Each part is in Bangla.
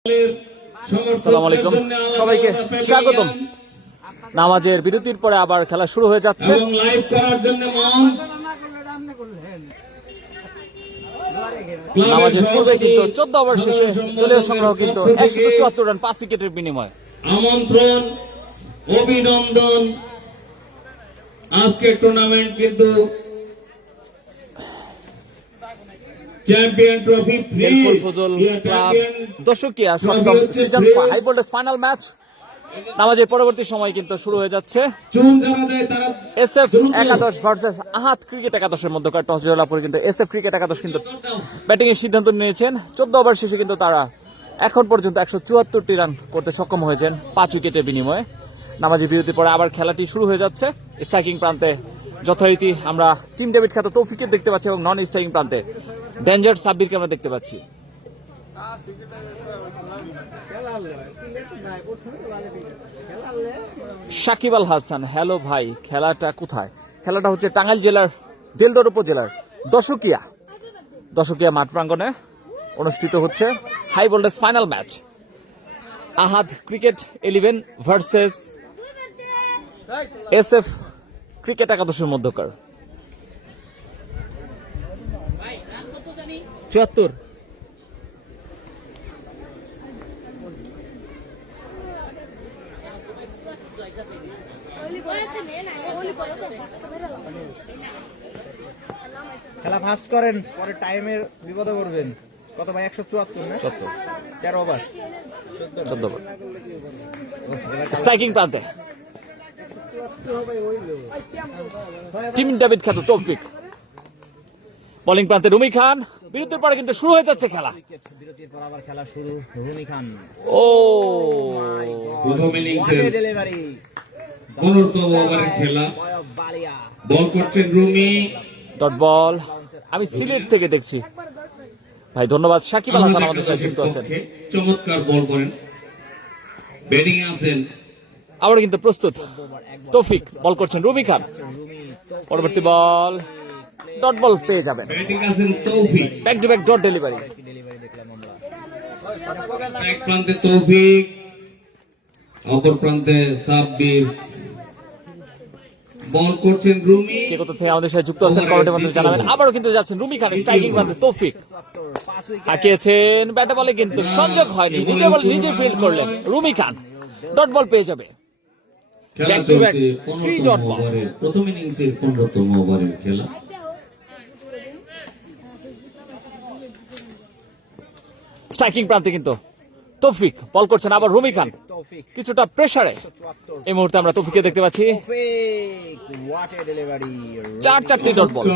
আসসালামু আলাইকুম, সবাইকে স্বাগতম। নামাজের বিরতির পরে আবার খেলা শুরু হয়ে যাচ্ছে। নামাজের পূর্বে কিন্তু 14 ওভার শেষে দলীয় সংগ্রহ কিন্তু 174 রান 5 উইকেটের বিনিময়ে। আমন্ত্রণ, অভিনন্দন। আজকের টুর্নামেন্ট কিন্তু চ্যাম্পিয়ন ট্রফি ফজল ক্লাব দশকিয়া সপ্তম season high voltage final match নামাজের পরবর্তী সময় কিন্তু শুরু হয়ে যাচ্ছে। এসএফ একাদশ ভার্সেস আহাত ক্রিকেট একাদশের মধ্যকার টস জয়লাভ করে কিন্তু এসএফ ক্রিকেট একাদশ কিন্তু ব্যাটিং এর সিদ্ধান্ত নিয়েছেন। 14 ওভার শেষে কিন্তু তারা এখন পর্যন্ত 174টি রান করতে সক্ষম হয়েছেন 5 উইকেটের বিনিময়ে। নামাজের বিরতির পরে আবার খেলাটি শুরু হয়ে যাচ্ছে। স্ট্রাইকিং প্রান্তে যথারীতি আমরা টিম ডেভিড খ্যাত তৌফিকের দেখতে পাচ্ছি এবং নন স্ট্রাইকিং প্রান্তে ডেঞ্জার সাব্বিরকে আমরা দেখতে পাচ্ছি। সাকিব আল হাসান, হ্যালো ভাই, খেলাটা কোথায়? খেলাটা হচ্ছে টাঙ্গাইল জেলার দেলদর উপজেলার দশকিয়া মাঠ প্রাঙ্গণে অনুষ্ঠিত হচ্ছে হাই ভোল্টেজ ফাইনাল ম্যাচ আহাদ ক্রিকেট 11 ভার্সেস এসএফ ক্রিকেট একাদশের মধ্যকার। 74 খেলা ফাস্ট করেন, পরে টাইমের বিপদে পড়বেন। কত ভাই? 174 না? 13 ওভার 14 ওভার। স্ট্রাইকিং প্রান্তে টিম ডেভিড খ্যাত তৌফিক, বোলিং প্রান্তে রুমি খান। বিরতির পরে কিন্তু শুরু হয়ে যাচ্ছে খেলা। বিরতির পর আবার খেলা শুরু। রুমি খান, ও প্রথম ইনিংসের ডেলিভারি, 15তম ওভারের খেলা। বল করছেন রুমি, ডট বল। আমি সিলেট থেকে দেখছি ভাই, ধন্যবাদ। সাকিব আল হাসান আমাদের সাথে যুক্ত আছেন। চমৎকার বল করেন, ব্যাটিং এ আছেন। আবার কিন্তু প্রস্তুত তৌফিক, বল করছেন রুমি খান। পরবর্তী বল, ডট বল পেয়ে যাবেন। ব্যাটিং আছেন তৌফিক, back to back dot delivery. এক প্রান্তে তৌফিক, অপর প্রান্তে সাব্বির। বল করছেন রুমি। কে কোথা থেকে আমাদের সাথে যুক্ত আছেন কমেন্টের মাধ্যমে জানাবেন। আবারও কিন্তু যাচ্ছেন রুমি খান, স্ট্রাইকিং প্রান্তে তৌফিক হাঁকিয়েছেন, ব্যাটে বলে কিন্তু সংযোগ হয়নি। নিজে বল নিজে ফিল্ড করলেন রুমি খান, ডট বল পেয়ে যাবে। খেলা চলছে 15তম ওভারে, প্রথম ইনিংসের 15তম ওভারের খেলা। স্ট্রাইকিং প্রান্তে কিন্তু তৌফিক, বল করছেন আবার রুমি খান, কিছুটা প্রেসারে এই মুহূর্তে আমরা তৌফিককে দেখতে পাচ্ছি। 4টি ডট বল,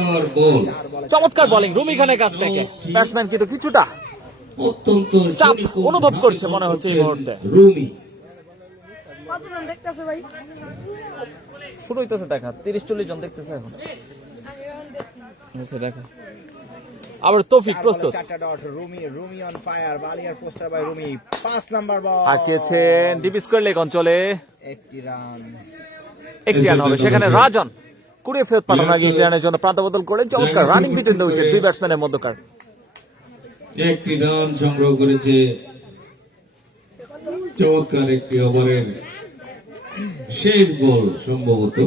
চমৎকার বোলিং রুমি খানের কাছ থেকে। ব্যাটসম্যান কিন্তু কিছুটা অত্যন্ত চাপ অনুভব করছে মনে হচ্ছে এই মুহূর্তে। রুমি শুরু হইতেছে দেখা, 30-40 জন দেখতেছে এখন। দেখা আবার তৌফিক প্রস্তুত, হাঁকিয়েছেন ডিপ স্কোয়ার লেগ অঞ্চলে। একটি রান হবে সেখানে। রাজন কুড়িয়ে ফেরত পাঠানো আগে একটি রানের জন্য প্রান্ত বদল করে চমৎকার রানিং বিটুইন দ্য উইকেট দুই ব্যাটসম্যানের মধ্যকার। একটি রান সংগ্রহ করেছে। চমৎকার একটি ওভারের শেষ বল সম্ভবত।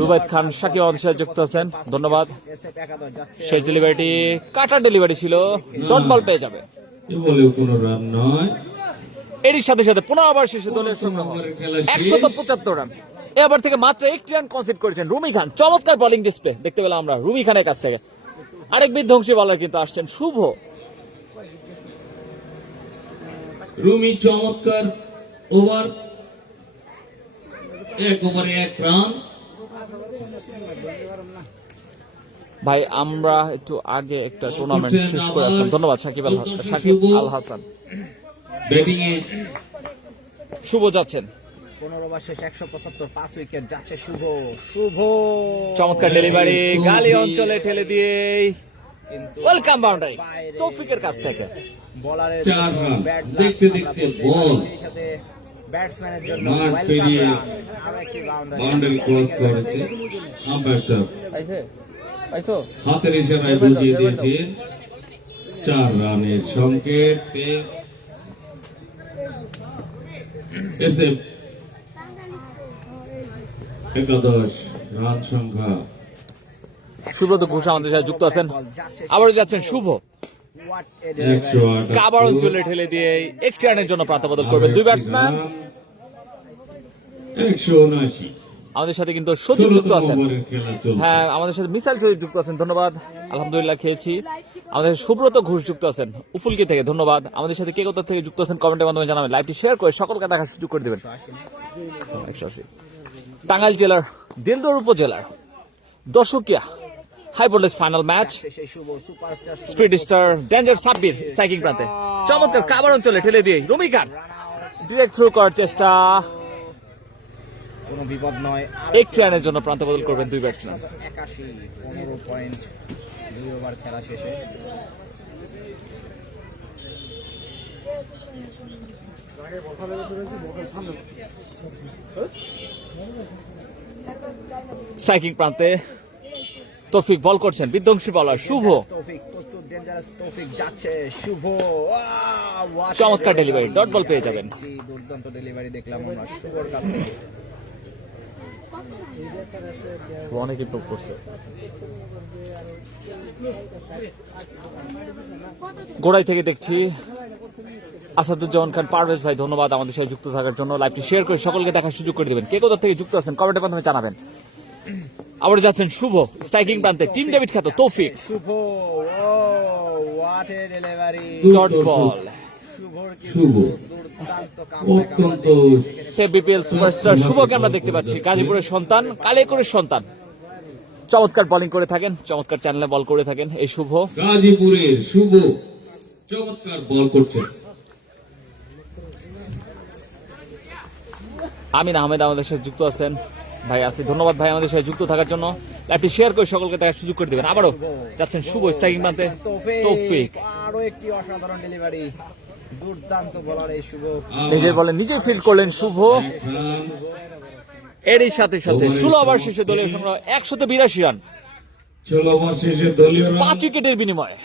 রুবাইদ খান সাকিব আমাদের সাথে যুক্ত আছেন, ধন্যবাদ। শেষ ডেলিভারিটি কাটা ডেলিভারি ছিল, ডট বল পেয়ে যাবে। কোনো রান নয়। এরই সাথে সাথে 15 ওভার শেষে দলের সংগ্রহ 175 রান। এবার থেকে মাত্র 1 রান কনসিড করেছেন রুমি খান। চমৎকার বোলিং ডিসপ্লে দেখতে পেলাম আমরা রুমি খানের কাছ থেকে। আরেক বিধ্বংসী বলার কিন্তু আসছেন শুভ। রুমি চমৎকার ওভার, 1 ওভারে 1 রান। ভাই আমরা একটু আগে একটা টুর্নামেন্ট শেষ করে আসলাম, ধন্যবাদ সাকিব আল হাসান। ব্যাটিং এ শুভ যাচ্ছেন, 15 ওভার শেষ 175, 5 উইকেট যাচ্ছে শুভ। শুভ চমৎকার ডেলিভারি গালি অঞ্চলে ঠেলে দিয়ে ওয়েলকাম বাউন্ডারি তৌফিকের কাছ থেকে। বোলারের 4 রান। দেখতে দেখতে বল ব্যাটসম্যানের জন্য বাউন্ডারি ক্রস করেছে। আম্পায়ার সাহেব পাইছো হাতের ইশারায় বুঝিয়ে দিয়েছেন 4 রানের সংকেত এসএফ 11 রান সংখ্যা। সুব্রত ঘোষ আমাদের সাথে যুক্ত আছেন, আবার যাচ্ছেন শুভ। What a 108 কাবার অঞ্চলে ঠেলে দিয়ে একটি রানের জন্য প্রান্ত বদল করবেন দুই ব্যাটসম্যান। 179 আমাদের সাথে কিন্তু সজীব যুক্ত আছেন, ওভারের খেলা চলছে। হ্যাঁ আমাদের সাথে মিসাইল সজীব যুক্ত আছেন, ধন্যবাদ। আলহামদুলিল্লাহ খেয়েছি। আমাদের সুব্রত ঘোষ যুক্ত আছেন উফুলকি থেকে, ধন্যবাদ। আমাদের সাথে কে কোথা থেকে যুক্ত আছেন কমেন্টের মাধ্যমে জানাবেন, লাইভটি শেয়ার করে সকলকে দেখার সুযোগ করে দেবেন। 180 টাঙ্গাইল জেলার দিলদর উপজেলার দর্শকিয়া হাই ভোল্টেজ ফাইনাল ম্যাচ। সেই Shuvo superstar speed star danger Sabbir striking প্রান্তে চমৎকার কাবার অঞ্চলে ঠেলে দিয়ে রুমি খান ডিরেক্ট থ্রু করার চেষ্টা, কোনো বিপদ নয়। একটি রানের জন্য প্রান্ত বদল করবেন দুই ব্যাটসম্যান। 81 15 পয়েন্ট 2 ওভার খেলা শেষে। স্ট্রাইকিং প্রান্তে তৌফিক বল করছেন, বিধ্বংসী বলার শুভ, তৌফিক প্রস্তুত, ডেঞ্জারাস তৌফিক যাচ্ছে, শুভ চমৎকার ডেলিভারি, ডট বল পেয়ে যাবেন। দুর্দান্ত ডেলিভারি দেখলাম আমরা শুভর কাছ থেকে। অনেক ইমপ্রুভ করছে। গোড়াই থেকে দেখছি আসাদুজ্জামান খান পারভেজ ভাই, ধন্যবাদ আমাদের সাথে যুক্ত থাকার জন্য। লাইভটি শেয়ার করে সকলকে দেখার সুযোগ করে দিবেন। কে কোথা থেকে যুক্ত আছেন কমেন্টের মাধ্যমে জানাবেন। আবার যাচ্ছেন শুভ স্ট্রাইকিং প্রান্তে, টিম ডেভিড খ্যাত Toufiq, Shuvo what a delivery, dot ball. শুভর কি শুভ দুর্দান্ত অত্যন্ত বিপিএল সুপারস্টার শুভকে আমরা দেখতে পাচ্ছি, গাজীপুরের সন্তান, কালিয়াকৈরের সন্তান, চমৎকার বোলিং করে থাকেন, চমৎকার চ্যানেলে বল করে থাকেন এই শুভ। গাজীপুরের শুভ চমৎকার বল করছে। আমিন আহমেদ আমাদের সাথে যুক্ত আছেন, ভাই আছি, ধন্যবাদ ভাই আমাদের সাথে যুক্ত থাকার জন্য। লাইভটি শেয়ার করে সকলকে দেখার সুযোগ করে দিবেন। আবারও যাচ্ছেন শুভ স্ট্রাইকিং প্রান্তে তৌফিক, আরো একটি অসাধারণ ডেলিভারি, দুর্দান্ত বলার এই শুভ। নিজের বলে নিজেই ফিল্ড করলেন শুভ। রান এরই সাথে সাথে 16 ওভার শেষে দলীয় সংগ্রহ 182 রান, 16 ওভার শেষে দলীয় রান 5 উইকেটের বিনিময়ে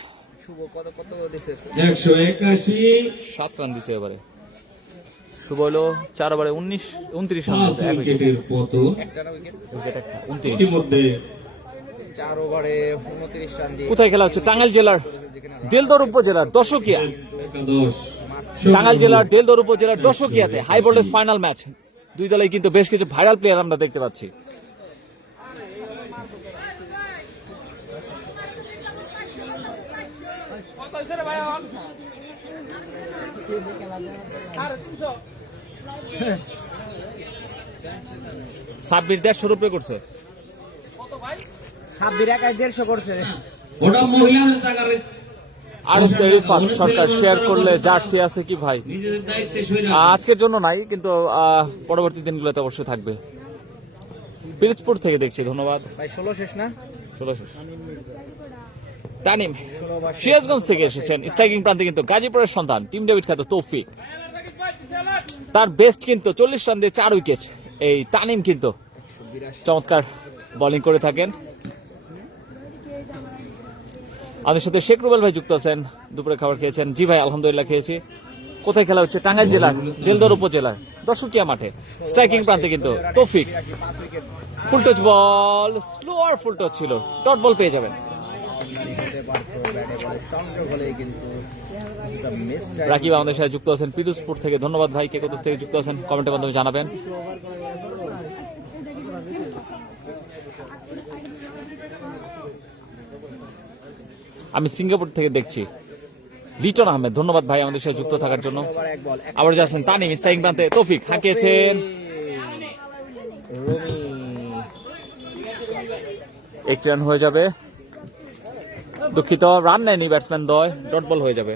শুভ কত কত দিছে? 181, 7 রান দিছে এবারে। শুভ হলো 4 ওভারে 29 রান 5 দিয়েছে, এক উইকেট। উইকেটের পতন। একটা না উইকেট, উইকেট একটা 29। ইতিমধ্যে 4 ওভারে 29 রান দিয়ে কোথায় খেলা হচ্ছে? টাঙ্গাইল জেলার দিলদর উপজেলার দর্শকিয়া, 11 টাঙ্গাইল জেলার দিলদর উপজেলার দর্শকিয়াতে হাই ভোল্টেজ ফাইনাল ম্যাচ। দুই দলে কিন্তু বেশ কিছু ভাইরাল প্লেয়ার আমরা দেখতে পাচ্ছি। সাব্বির 150 রুপে করছে, সাব্বির একাই 150 করছে। ওটা মহিলাদের জায়গায় আর রিফাত সরকার শেয়ার করলে জার্সি আছে কি ভাই? নিজেদের দায়িত্বে সরে আজকের জন্য নাই, কিন্তু পরবর্তী দিনগুলোতে অবশ্যই থাকবে। পিরোজপুর থেকে দেখছি, ধন্যবাদ। ভাই 16 শেষ না? 16 তানিম 16 বা সিরাজগঞ্জ থেকে এসেছেন স্ট্রাইকিং প্রান্তে, কিন্তু গাজীপুরের সন্তান টিম ডেভিড খ্যাত তৌফিক, তার বেস্ট কিন্তু 40 রান দিয়ে 4 উইকেট। এই তানিম কিন্তু চমৎকার বোলিং করে থাকেন। আমাদের সাথে শেখ রুবেল ভাই যুক্ত আছেন, দুপুরে খাবার খেয়েছেন? জি ভাই আলহামদুলিল্লাহ খেয়েছি। কোথায় খেলা হচ্ছে? টাঙ্গাইল জেলার দিলদর উপজেলার দর্শকিয়া মাঠে। স্ট্রাইকিং প্রান্তে কিন্তু তৌফিক, 5 উইকেট। ফুল টচ বল, স্লোয়ার ফুল টচ ছিল, ডট বল পেয়ে যাবেন। হতে পারতো, ব্যাটে বলে সংযোগ হলেই কিন্তু কিছুটা মিস। রাকিব আমাদের সাথে যুক্ত আছেন পিরোজপুর থেকে, ধন্যবাদ ভাই। কে কোথা থেকে যুক্ত আছেন কমেন্টের মাধ্যমে জানাবেন। আমি সিঙ্গাপুর থেকে দেখছি লিটন আহমেদ, ধন্যবাদ ভাই আমাদের সাথে যুক্ত থাকার জন্য। ওভার এক বল, আবার যাচ্ছেন তানিম স্ট্রাইকিং প্রান্তে তৌফিক, হাঁকিয়েছেন রুমি। একটি রান হয়ে যাবে, দুঃখিত রান নেয়নি ব্যাটসম্যান দয়, ডট বল হয়ে যাবে।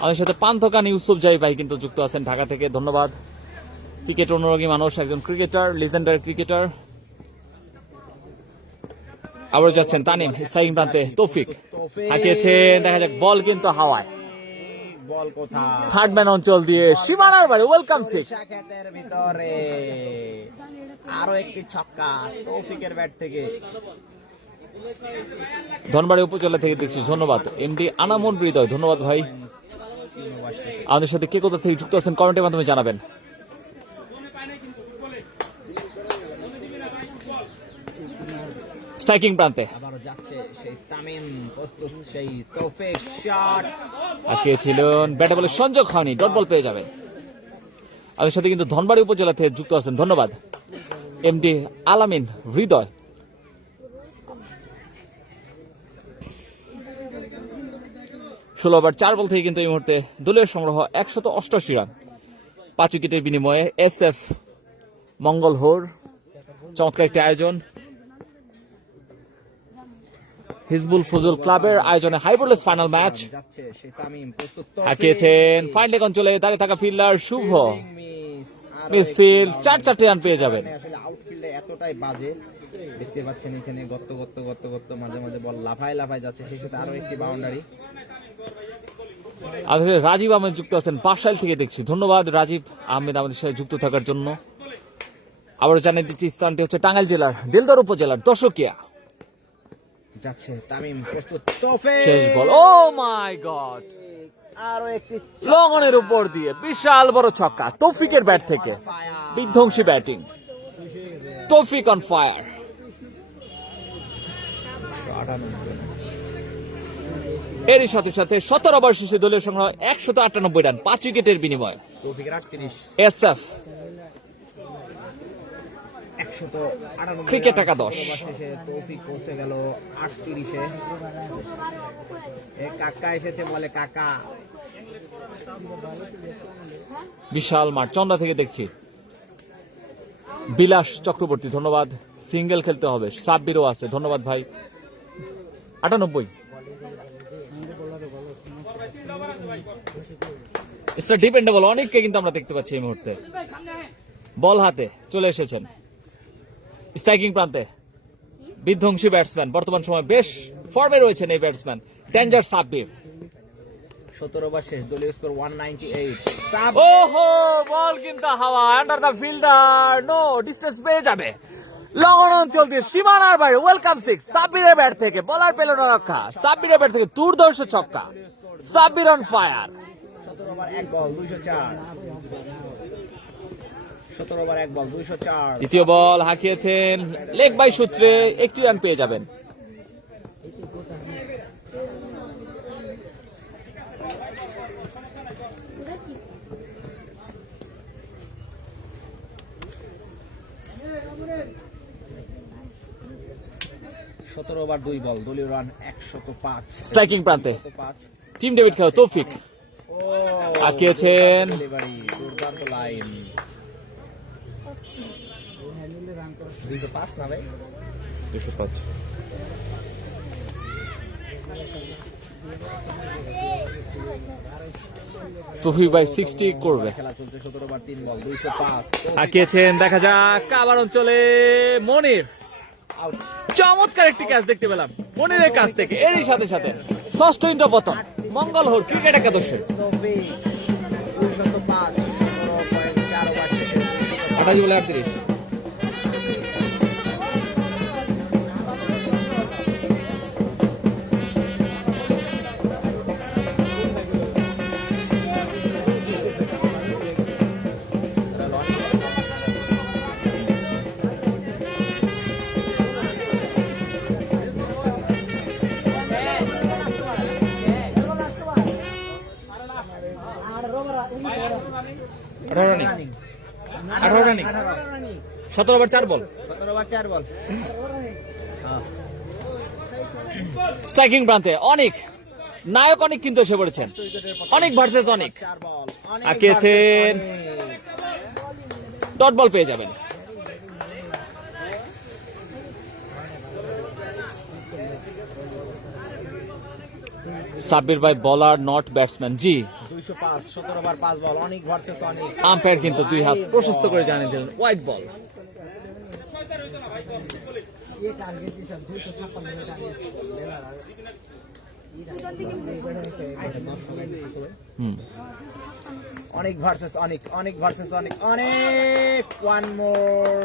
আমাদের সাথে পান্থকান ইউসুফ জাই ভাই কিন্তু যুক্ত আছেন ঢাকা থেকে, ধন্যবাদ। ক্রিকেট অনুরাগী মানুষ, একজন ক্রিকেটার, লিজেন্ডারি ক্রিকেটার। আবার যাচ্ছেন তানিম স্ট্রাইকিং প্রান্তে তৌফিক, হাঁকিয়েছেন, দেখা যাক বল কিন্তু হাওয়ায়, বল কোথায়? থার্ড ম্যান অঞ্চল দিয়ে সীমানার বাইরে, ওয়েলকাম সিক্স। ক্ষেতের ভিতরে আরো একটি ছক্কা তৌফিকের ব্যাট থেকে। ধনবাড়ি উপজেলা থেকে দেখছি, ধন্যবাদ। এমডি আনামুল হৃদয়, ধন্যবাদ ভাই। আমাদের সাথে কে কোথা থেকে যুক্ত আছেন কমেন্টের মাধ্যমে জানাবেন। স্ট্রাইকিং প্রান্তে আবারও যাচ্ছে সেই তামিম, প্রস্তুত সেই তৌফিক, শট আঁকিয়েছিলেন, ব্যাটে বলে সংযোগ হয়নি, ডট বল পেয়ে যাবেন। আমাদের সাথে কিন্তু ধনবাড়ি উপজেলা থেকে যুক্ত আছেন, ধন্যবাদ এমডি আলামিন হৃদয়। ষোলো ওভার 4 বল থেকে কিন্তু এই মুহূর্তে দলীয় সংগ্রহ 188 রান, 5 উইকেটের বিনিময়ে SF মঙ্গলহোর। চমৎকার একটি আয়োজন, হিজবুল ফজল ক্লাবের আয়োজনে হাই ভোল্টেজ ফাইনাল ম্যাচ। যাচ্ছে সেই তামিম, প্রস্তুত হাঁকিয়েছেন ফাইন লেগ অঞ্চলে দাঁড়িয়ে থাকা ফিল্ডার শুভ, মিসফিল্ড 4 রান পেয়ে যাবেন। আসলে আউটফিল্ডে এতটাই বাজে, দেখতে পাচ্ছেন এখানে গর্ত গর্ত গর্ত গর্ত, মাঝে মাঝে বল লাফায় লাফায় যাচ্ছে, সেই সাথে আরো একটি বাউন্ডারি। আসলে রাজীব আহমেদ যুক্ত আছেন বাসাইল থেকে দেখছি, ধন্যবাদ রাজীব আহমেদ আমাদের সাথে যুক্ত থাকার জন্য। আবার জানিয়ে দিচ্ছি স্থানটি হচ্ছে টাঙ্গাইল জেলার দিলদার উপজেলার দশকিয়া। যাচ্ছে তামিম, প্রস্তুত তৌফিক, শেষ বল, ও মাই গড, আরো একটি লগনের উপর দিয়ে বিশাল বড় ছক্কা তৌফিকের ব্যাট থেকে, বিধ্বংসী ব্যাটিং, তৌফিক অন ফায়ার। এরই সাথে সাথে 17 ওভার শেষে দলীয় সংগ্রহ 198 রান, 5 উইকেটের বিনিময়ে তৌফিকের 38, SF 198 ক্রিকেট একাদশ। শেষে তৌফিক পৌঁছে গেল 38-এ। কাকা এসেছে বলে, কাকা বিশাল মাঠ চন্দ্রা থেকে দেখছি বিলাস চক্রবর্তী, ধন্যবাদ। সিঙ্গেল খেলতে হবে, সাব্বিরও আছে, ধন্যবাদ ভাই। 98 ডিপেন্ডেবল অনেককে কিন্তু আমরা দেখতে পাচ্ছি এই মুহূর্তে বল হাতে চলে এসেছেন। স্ট্রাইকিং প্রান্তে বিধ্বংসী ব্যাটসম্যান, বর্তমান সময় বেশ ফর্মে রয়েছেন এই ব্যাটসম্যান ডেঞ্জার সাব্বির। 17 ওভার শেষ, দলীয় স্কোর 198। ওহো, বল কিন্তু হাওয়া, under the fielder, no distance পেয়ে যাবে। লগন অঞ্চল দিয়ে সীমানার বাইরে, ওয়েলকাম 6 সাব্বিরের ব্যাট থেকে, বলার পেল না রক্ষা, সাব্বিরের ব্যাট থেকে দুর্ধর্ষ ছক্কা, Sabbir on fire. 17 over 1 ball 204, 17 over 1 বল 204। দ্বিতীয় বল হাঁকিয়েছেন লেগ বাই সূত্রে, 1 রান পেয়ে যাবেন। ওভার 2 বল, দলীয় রান 105। স্ট্রাইকিং প্রান্তে টিম ডেভিড খেলা তৌফিক হাঁকিয়েছেন, দুর্দান্ত লাইন, 205 না ভাই, 205। তৌফিক ভাই 60 করবে। খেলা চলছে, 17 ওভার 3 বল 205। হাঁকিয়েছেন, দেখা যাক কাবার অঞ্চলে মনির, চমৎকার একটি ক্যাচ দেখতে পেলাম মনিরের কাছ থেকে। এরই সাথে সাথে ষষ্ঠ ইন্টার পতন মঙ্গলহোর ক্রিকেট একাদশে 205, 17.4 ওভার শেষে 28 বলে 38। রানিং 17 ওভার 4 বল, 17 ওভার 4 বল। স্ট্রাইকিং প্রান্তে অনেক নায়ক, অনেক কিন্তু এসে পড়েছেন, অনেক ভার্সেস অনেক। হাঁকিয়েছেন, ডট বল পেয়ে যাবেন। সাব্বির ভাই বলার নট ব্যাটসম্যান, জি 205, 17 ওভার 5 বল, অনেক ভার্সেস অনেক। আম্পায়ার কিন্তু 2 হাত প্রশস্ত করে জানিয়ে দিলেন হোয়াইট বল। অনেক ভার্সেস অনেক, অনেক ভার্সেস অনেক, অনেক। ওয়ান মোর,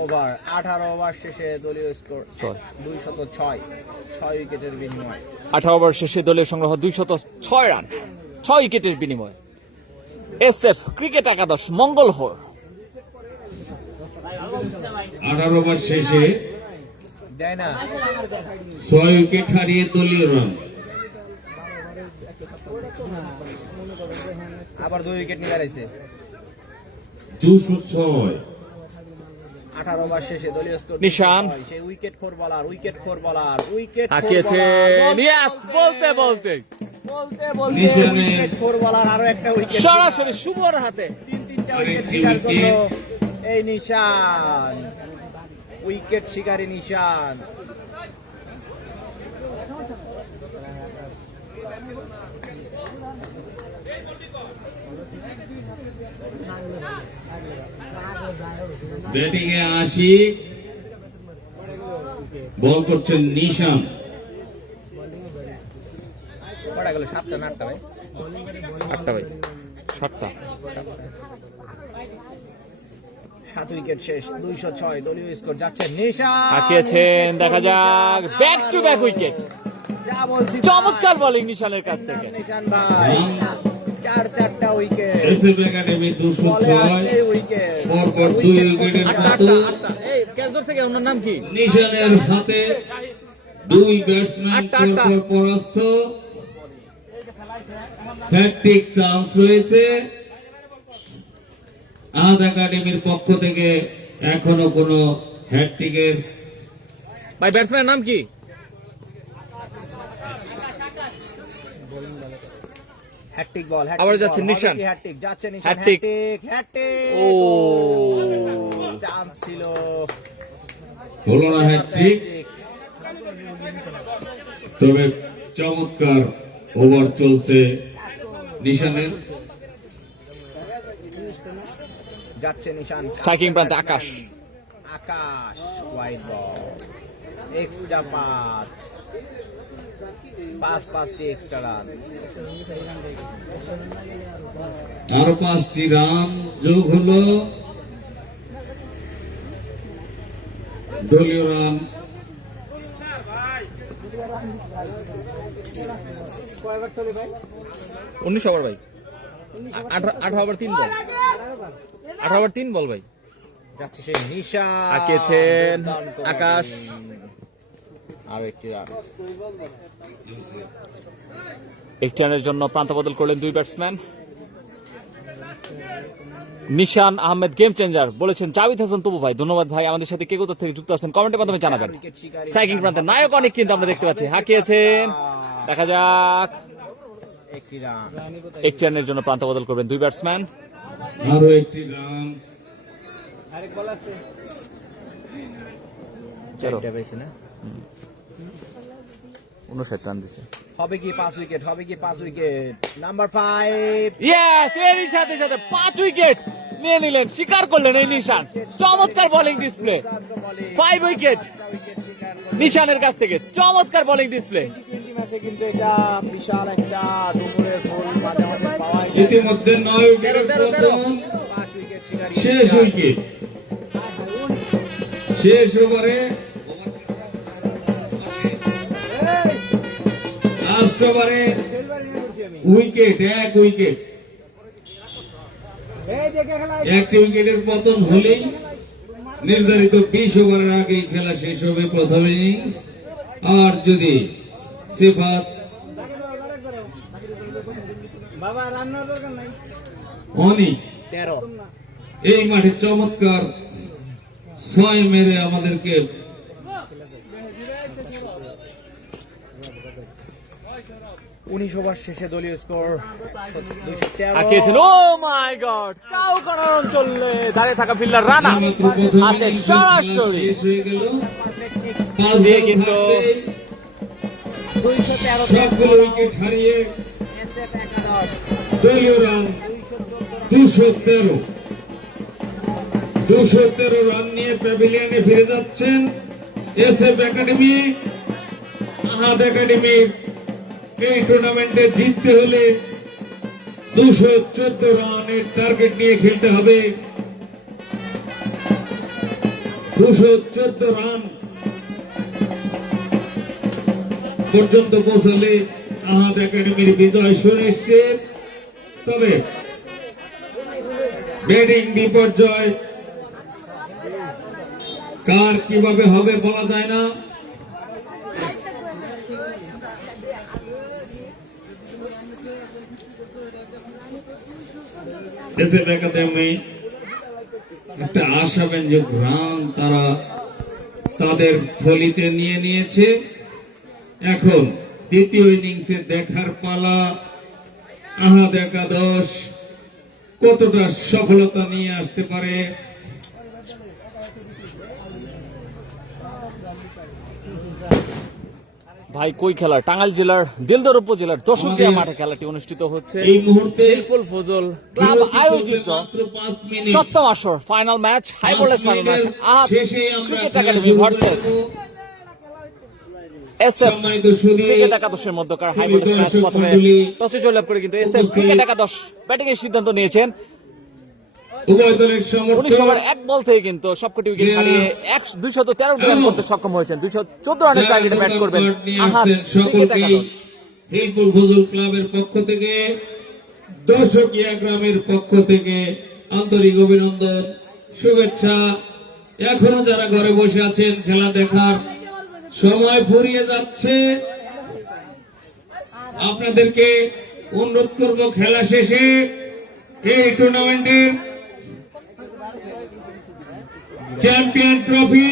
ওভার 18 ওভার শেষে দলীয় স্কোর Sorry. 206 6 উইকেটের বিনিময়ে 18 ওভার শেষে দলীয় সংগ্রহ 206 রান 6 উইকেটের বিনিময়ে। এসএফ ক্রিকেট একাদশ মঙ্গলহর 18 ওভার শেষে দেয় না 6 উইকেট হারিয়ে দলীয় রান। আবার 2 উইকেট নিয়ে হারাইছে। 206 18 ওভার শেষে দলীয় স্কোর নিশান। সেই উইকেট খোর বলার উইকেট হাঁকিয়েছেন ইয়াস বলতে বলতে নিশানে উইকেট খোর বলার আরো একটা উইকেট সরাসরি শুভর হাতে। তিনটা উইকেট শিকার করলো এই নিশান, উইকেট শিকারী নিশান। ব্যাটিং এ আশিক, বল করছেন নিশান। কটা গেল? 7টা না 8টা ভাই? 8টা ভাই 7টা। 7 উইকেট শেষ, 206 দলীয় স্কোর। যাচ্ছে নিশান, হাঁকিয়েছেন, দেখা যাক ব্যাক টু ব্যাক উইকেট। যা বলছি চমৎকার বোলিং নিশানের কাছ থেকে। নিশান ভাই, 4টা উইকেট, এসএফ একাডেমি বলে 206, আসলেই উইকেট। পরপর 2 উইকেটের মতো এই ক্যাচ ধরছে কে? ওনার নাম কি? নিশানের হাতে 2 ব্যাটসম্যান পরপর পরাস্ত। হ্যাট্রিক চান্স রয়েছে আহাদ একাডেমির পক্ষ থেকে। এখনো কোনো হ্যাট্রিকের ভাই ব্যাটসম্যানের নাম কি? হ্যাট্রিক বল, আবার যাচ্ছে নিশান। হ্যাট্রিক, যাচ্ছে নিশান, হ্যাট্রিক। হ্যাট্রিক। ও চান্স ছিল, হলো না হ্যাট্রিক, হ্যাট্রিক। তবে চমৎকার ওভার চলছে নিশানের। যাচ্ছে নিশান, স্ট্রাইকিং প্রান্তে আকাশ। আকাশ ওয়াইড বল, এক্সট্রা 5টি এক্সট্রা রান। আরো 5টি রান যোগ হলো, দলীয় রান 19 ওভার ভাই, 18 ওভার 3 বল, 18 ওভার 3 বল ভাই। যাচ্ছে সে নিশান, হাঁকিয়েছেন দুর্দান্ত আকাশ। bowling। আরো একটি রান। একটি রানের জন্য প্রান্ত বদল করলেন 2 ব্যাটসম্যান। নিশান আহমেদ গেম চেঞ্জার বলেছেন জাভিদ হাসান তবু ভাই। ধন্যবাদ ভাই। আমাদের সাথে কে কোথা থেকে যুক্ত আছেন কমেন্টের মাধ্যমে জানাবেন। উইকেট শিকারী স্ট্রাইকিং প্রান্তে নায়ক অনেক কিন্তু আমরা দেখতে পাচ্ছি। হাঁকিয়েছেন, দেখা যাক একটি রান। একটি রানের জন্য প্রান্ত বদল করবেন 2 ব্যাটসম্যান। আরো একটি রান। চারটা পেয়েছে না, 59 রান দিছে। হবে কি 5 উইকেট, হবে কি 5 উইকেট? নাম্বার 5, ইয়েস, এরই সাথে সাথে 5 উইকেট নিয়ে নিলেন, স্বীকার করলেন এই নিশান। চমৎকার বোলিং ডিসপ্লে, 5 উইকেট নিশানের কাছ থেকে। চমৎকার বোলিং ডিসপ্লে। টি20 ম্যাচে কিন্তু এটা বিশাল একটা দুপুরের ফুল মাঝে মাঝে পাওয়া যায়। ইতিমধ্যে 9 উইকেটের পতন, 5 উইকেট শিকারী শেষ উইকেট, শেষ ওভারে লাস্ট ওভারে উইকেট, 1 উইকেট। একটি উইকেটের পতন হলেই নির্ধারিত 20 ওভারের আগেই খেলা শেষ হবে প্রথম ইনিংস। আর যদি সিফাত অনিক 13 এই মাঠে চমৎকার 6 মেরে আমাদেরকে 19 ওভার শেষে দলীয় স্কোর 213। হাঁকিয়েছেন, ও মাই গড, কাউ করার অঞ্চলে দাঁড়িয়ে থাকা ফিল্ডার রানা মাত্র প্রথম হাতে ইনিংস সরাসরি শেষ হয়ে গেল। দিয়ে কিন্তু 213 সবগুলো উইকেট হারিয়ে এসএফ একাদশ দলীয় রান 213 রান নিয়ে প্যাভিলিয়নে ফিরে যাচ্ছেন এসএফ একাডেমি। আহাদ একাডেমির এই টুর্নামেন্টে জিততে হলে 214 রানের টার্গেট নিয়ে খেলতে হবে। 214 রান পর্যন্ত পৌঁছলে আহাদ একাডেমির বিজয় সুনিশ্চিত। তবে ব্যাটিং বিপর্যয় কার কিভাবে হবে বলা যায় না। এসএফ একাডেমি একটা আশাব্যঞ্জক রান তারা তাদের থলিতে নিয়ে নিয়েছে। এখন দ্বিতীয় ইনিংসে দেখার পালা আহাদ একাদশ কতটা সফলতা নিয়ে আসতে পারে। ভাই কই খেলা? টাঙ্গাইল জেলার দিলদার উপজেলার দশকিয়া মাঠে খেলাটি অনুষ্ঠিত হচ্ছে। এই মুহূর্তে দিলফুল ফজল ক্লাব আয়োজিত মাত্র 5 মিনিট। 7ম আসর final match, high voltage final match Ahad শেষে আমরা ক্রিকেট একাডেমি ভার্সেস এসএফ সম্মানিত সুধী ক্রিকেট একাদশের মধ্যকার হাই ভোল্টেজ ম্যাচ। প্রথমে টসে জয়লাভ করে কিন্তু এসএফ ক্রিকেট একাদশ ব্যাটিং এর সিদ্ধান্ত নিয়েছেন। উভয় দলের 19 ওভার সমর্থক এক বল থেকে কিন্তু সবকটি উইকেট হারিয়ে 213 রান করতে সক্ষম হয়েছেন। 214 রানের টার্গেটে ব্যাট করবেন আহাদ ক্রিকেট একাদশ। হিলপুর ফজল ক্লাবের পক্ষ থেকে, দর্শকিয়া গ্রামের পক্ষ থেকে আন্তরিক অভিনন্দন, শুভেচ্ছা। এখনো যারা ঘরে বসে আছেন খেলা দেখার সময় ফুরিয়ে যাচ্ছে, আপনাদেরকে অনুরোধ করব খেলা শেষে এই টুর্নামেন্টের champion trophy,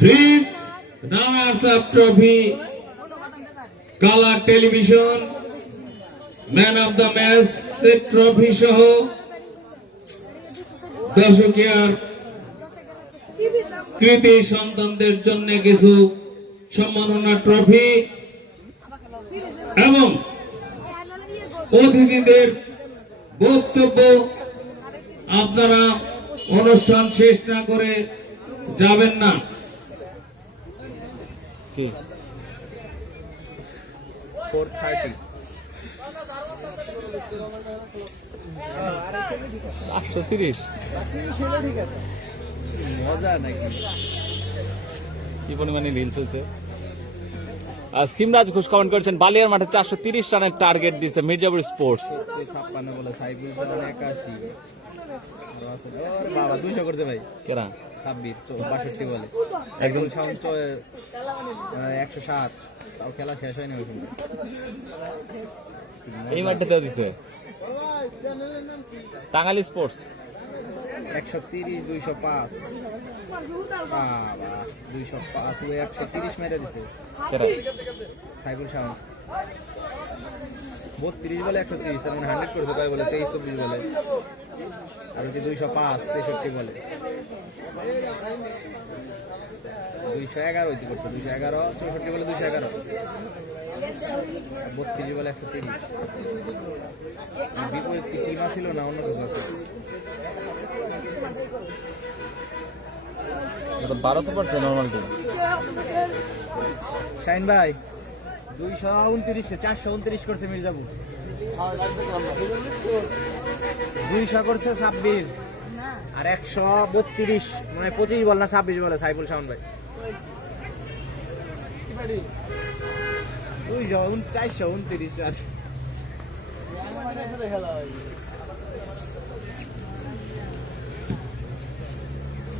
fridge runners up trophy, colour television, man of the match trophy সহ দর্শকিয়ার কৃতি সন্তানদের জন্য কিছু সম্মাননা ট্রফি এবং অতিথিদের বক্তব্য। আপনারা অনুষ্ঠান শেষ না করে যাবেন না। কি 4:30 830 মজা নাকি? কি পরিমাণে রিল চলছে। আর সিমরাজ ঘোষ কমেন্ট করেছেন বালিয়ার মাঠে 430 রানের টার্গেট দিয়েছে মির্জাপুর স্পোর্টস। 56 বলে সাইফুল জামান 81 বাবা 200 করছে ভাই। কেরা সাব্বির 62 বলে একদম সাউন্ড 107। তাও খেলা শেষ হয়নি ওই সময়। এই মাঠটাতেও দিছে টাঙ্গাইল স্পোর্টস 130 205 বাবা 205 ও 130 মেরে দিছে কেরা সাইফুল শাওন। 32 বলে 130, তার মানে 100 করছে। তাই বলে 23 24 বলে আর ওই 205 63 বলে 211 হইতে করছে। 211 64 বলে 211 32 বলে 130। বিপরীত কি টিম ছিল না অন্য কিছু আছে? 12 তো পারছে নরমাল টিম। শাইন ভাই 229 429 করছে মির্জাপুর। 200 করছে সাব্বির আর 132 মানে 25 বল না 26 বলে সাইফুল শাওন ভাই। 429 আর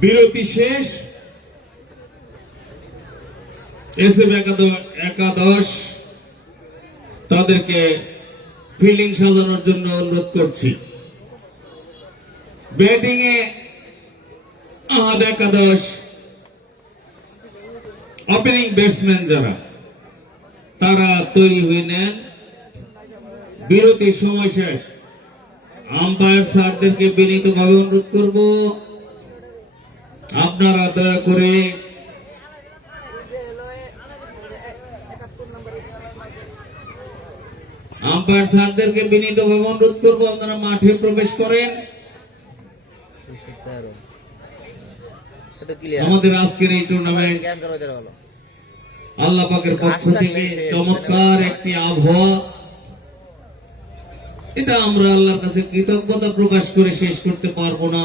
বিরতি শেষ। এসএফ একাদশ তাদেরকে ফিল্ডিং সাজানোর জন্য অনুরোধ করছি। ব্যাটিং এ আহাদ একাদশ ওপেনিং ব্যাটসম্যান যারা তারা তৈরি হয়ে নেন। বিরতির সময় শেষ। আম্পায়ার স্যারদেরকে বিনীতভাবে অনুরোধ করব, আপনারা দয়া করে আম্পায়ার স্যারদেরকে বিনীতভাবে অনুরোধ করব আপনারা মাঠে প্রবেশ করেন। আমাদের আজকের এই টুর্নামেন্ট আল্লাহ পাকের পক্ষ থেকে চমৎকার একটি আবহাওয়া, এটা আমরা আল্লাহর কাছে কৃতজ্ঞতা প্রকাশ করে শেষ করতে পারবো না।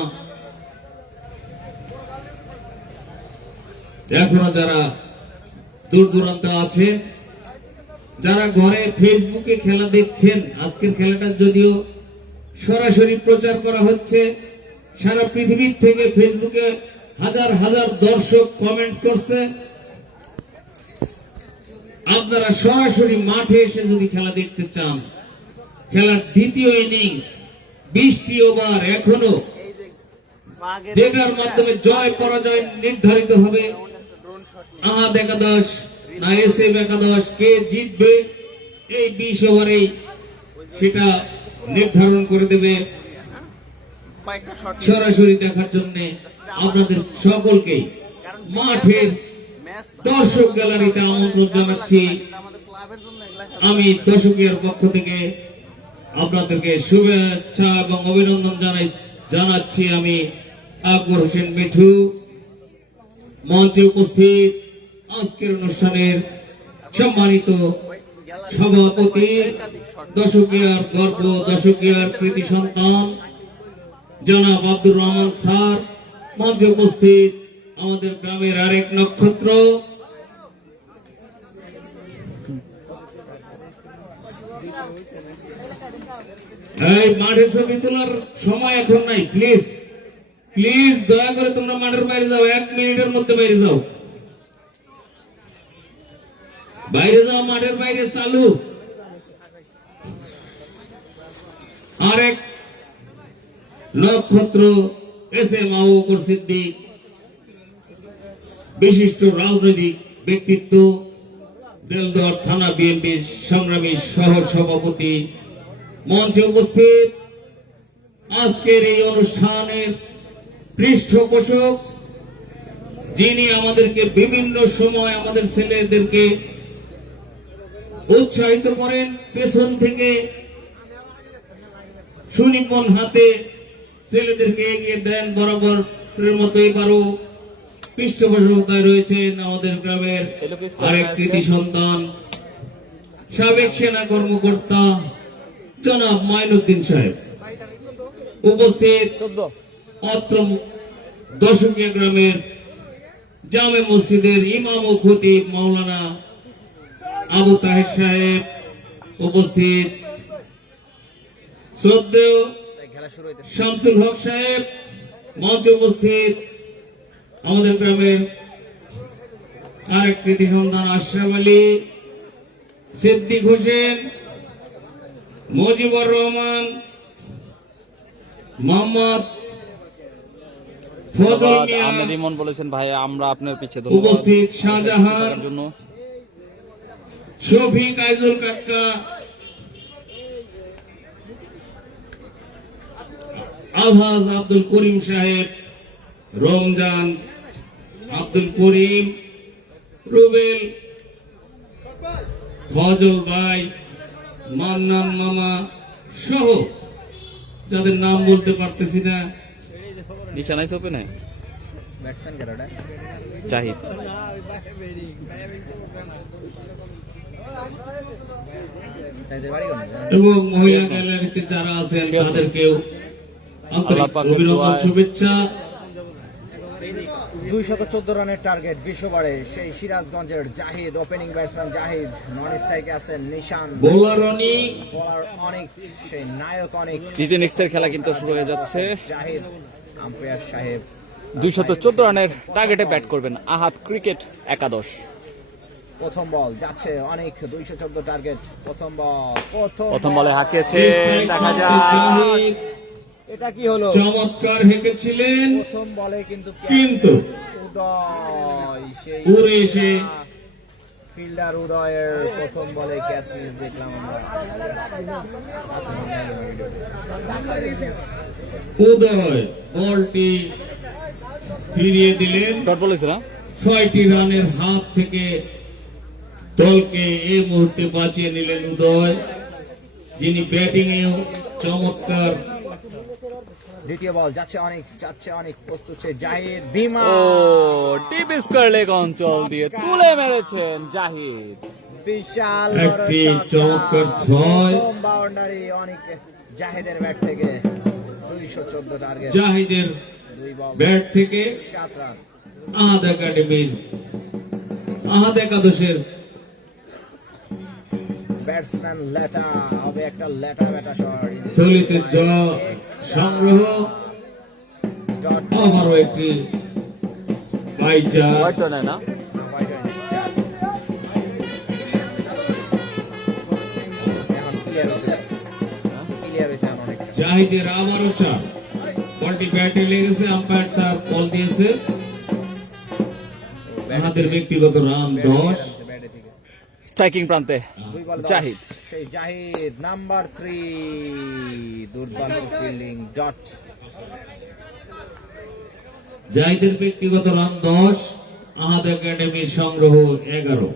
এখনো যারা দূর দূরান্ত আছেন, যারা ঘরে ফেসবুকে খেলা দেখছেন, আজকের খেলাটা যদিও সরাসরি প্রচার করা হচ্ছে, সারা পৃথিবীর থেকে ফেসবুকে হাজার হাজার দর্শক কমেন্ট করছে। আপনারা সরাসরি মাঠে এসে যদি খেলা দেখতে চান, খেলার দ্বিতীয় ইনিংস 20টি ওভার এখনো, যেটার মাধ্যমে জয় পরাজয় নির্ধারিত হবে। আহাদ একাদশ না এসএফ একাদশ, কে জিতবে এই 20 ওভারেই সেটা নির্ধারণ করে দেবে। সরাসরি দেখার জন্য আপনাদের সকলকে মাঠের দর্শক গ্যালারিতে আমন্ত্রণ জানাচ্ছি। আমি দর্শকের পক্ষ থেকে আপনাদেরকে শুভেচ্ছা এবং অভিনন্দন জানাচ্ছি। আমি আকবর হোসেন মিঠু, মঞ্চে উপস্থিত আজকের অনুষ্ঠানের সম্মানিত সভাপতি, দশকিয়ার গর্ব, দশকিয়ার কৃতি সন্তান জনাব আব্দুর রহমান স্যার, মঞ্চে উপস্থিত আমাদের গ্রামের আরেক নক্ষত্র এই মাঠে ছবি তোলার সময় এখন নাই। প্লিজ প্লিজ দয়া করে তোমরা মাঠের বাইরে যাও, 1 মিনিটের মধ্যে বাইরে যাও, বাইরে যাও, মাঠের বাইরে চালু। আরেক নক্ষত্র এসএম আবু বকর সিদ্দিক, বিশিষ্ট রাজনৈতিক ব্যক্তিত্ব, দেলদুয়ার থানা বিএনপির সংগ্রামী সহ সভাপতি, মঞ্চে উপস্থিত আজকের এই অনুষ্ঠানের পৃষ্ঠপোষক, যিনি আমাদেরকে বিভিন্ন সময় আমাদের ছেলেদেরকে উৎসাহিত করেন, পেছন থেকে সুনিপুণ হাতে ছেলেদেরকে এগিয়ে দেন বরাবরের মতো। এবারও পৃষ্ঠপোষকতায় রয়েছেন আমাদের গ্রামের আরেক কৃতি সন্তান, সাবেক সেনা কর্মকর্তা জনাব মাইনুদ্দিন সাহেব। উপস্থিত অত্র দশকিয়া গ্রামের জামে মসজিদের ইমাম ও খতিব মাওলানা আবু তাহের সাহেব। উপস্থিত শ্রদ্ধেয় শামসুল হক সাহেব। মঞ্চে উপস্থিত আমাদের গ্রামের আরেক কৃতি সন্তান আশরাফ আলী, সিদ্দিক হোসেন, মুজিবুর রহমান, মোহাম্মদ ফজল মিয়া। আহমেদ ইমন বলেছেন ভাই আমরা আপনার পিছে উপস্থিত শাহজাহান, জন্য শফিক, আইজুল কাকা, আলহাজ আব্দুল করিম সাহেব, রমজান, আব্দুল করিম, রুবেল, ফজল ভাই, মান্নান মামা সহ যাদের নাম বলতে পারতেছি না। নিশানাই চোপে নাই জাহিদ। এবং মহিলা গ্যালারিতে যারা আছেন তাদেরকেও আন্তরিক অভিনন্দন, শুভেচ্ছা। 214 রানের টার্গেট 20 ওভারে সেই সিরাজগঞ্জের জাহিদ, ওপেনিং ব্যাটসম্যান জাহিদ, নন স্ট্রাইকে আছেন নিশান, বোলার অনিক, বোলার অনেক, সেই নায়ক অনেক। দ্বিতীয় ইনিংসের খেলা কিন্তু শুরু হয়ে যাচ্ছে। জাহিদ, আম্পায়ার সাহেব 214 রানের টার্গেটে ব্যাট করবেন আহাদ ক্রিকেট একাদশ। প্রথম বল যাচ্ছে অনেক, 214 টার্গেট। প্রথম বলে হাঁকিয়েছে, দেখা যায় জাহিদ এটা কি হলো, চমৎকার হেঁকেছিলেন, প্রথম বলে কিন্তু উদয় সেই উড়ে এসে ফিল্ডার উদয়ের প্রথম বলে ক্যাচ মিস দেখলাম আমরা। উদয় বলটি ফিরিয়ে দিলেন। ডট বলেছে না, 6টি রানের হাত থেকে দলকে এই মুহূর্তে বাঁচিয়ে নিলেন উদয়, যিনি ব্যাটিং এও চমৎকার। দ্বিতীয় বল যাচ্ছে অনেক প্রস্তুত সে জাহিদ, বিমা ও ডিপ স্কয়ার লেগ অঞ্চল দিয়ে তুলে মেরেছেন জাহিদ। বিশাল একটি চমৎকার 6 বাউন্ডারি অনেক জাহিদের ব্যাট থেকে। 214 টার্গেট জাহিদের 2 বল ব্যাট থেকে 7 রান। আহাদ একাডেমির আহাদ একাদশের ব্যাটসম্যান লেটা হবে একটা লেটা ব্যাটা শট স্থলিতে সংগ্রহ ডট আবারও একটি বাইচা হয়তো নেয় না। এখন ক্লিয়ার হয়েছে অনেকটা জাহিদের আবারও 4 বলটি ব্যাটে লেগেছে আম্পায়ার স্যার বল দিয়েছে আমাদের ব্যক্তিগত রান 10 ব্যাটে থেকে স্ট্রাইকিং প্রান্তে দুই বল জাহিদ। সেই জাহিদ নাম্বার 3 দুর্দান্ত ফিল্ডিং ডট জাহিদের ব্যক্তিগত রান 10 আহাদ একাডেমির সংগ্রহ 11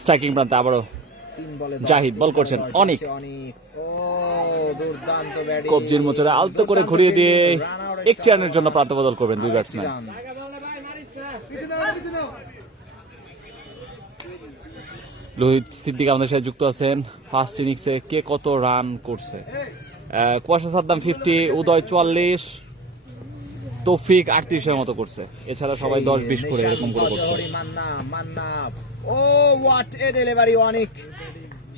স্ট্রাইকিং প্রান্তে আবারও 3 বলে জাহিদ বল করছেন অনেক ও দুর্দান্ত ব্যাটিং কবজির মোচরে আলতো করে ঘুরিয়ে দিয়ে একটি রানের জন্য প্রান্ত বদল করবেন দুই ব্যাটসম্যান। লোহিত সিদ্দিক আমাদের সাথে যুক্ত আছেন। ফার্স্ট ইনিংসে কে কত রান করছে? কুয়াশা সাদ্দাম 50, উদয় 44, তৌফিক 38 এর মতো করছে। এছাড়া সবাই 10-20 করে এরকম করে করছে। Manna oh what a delivery অনেক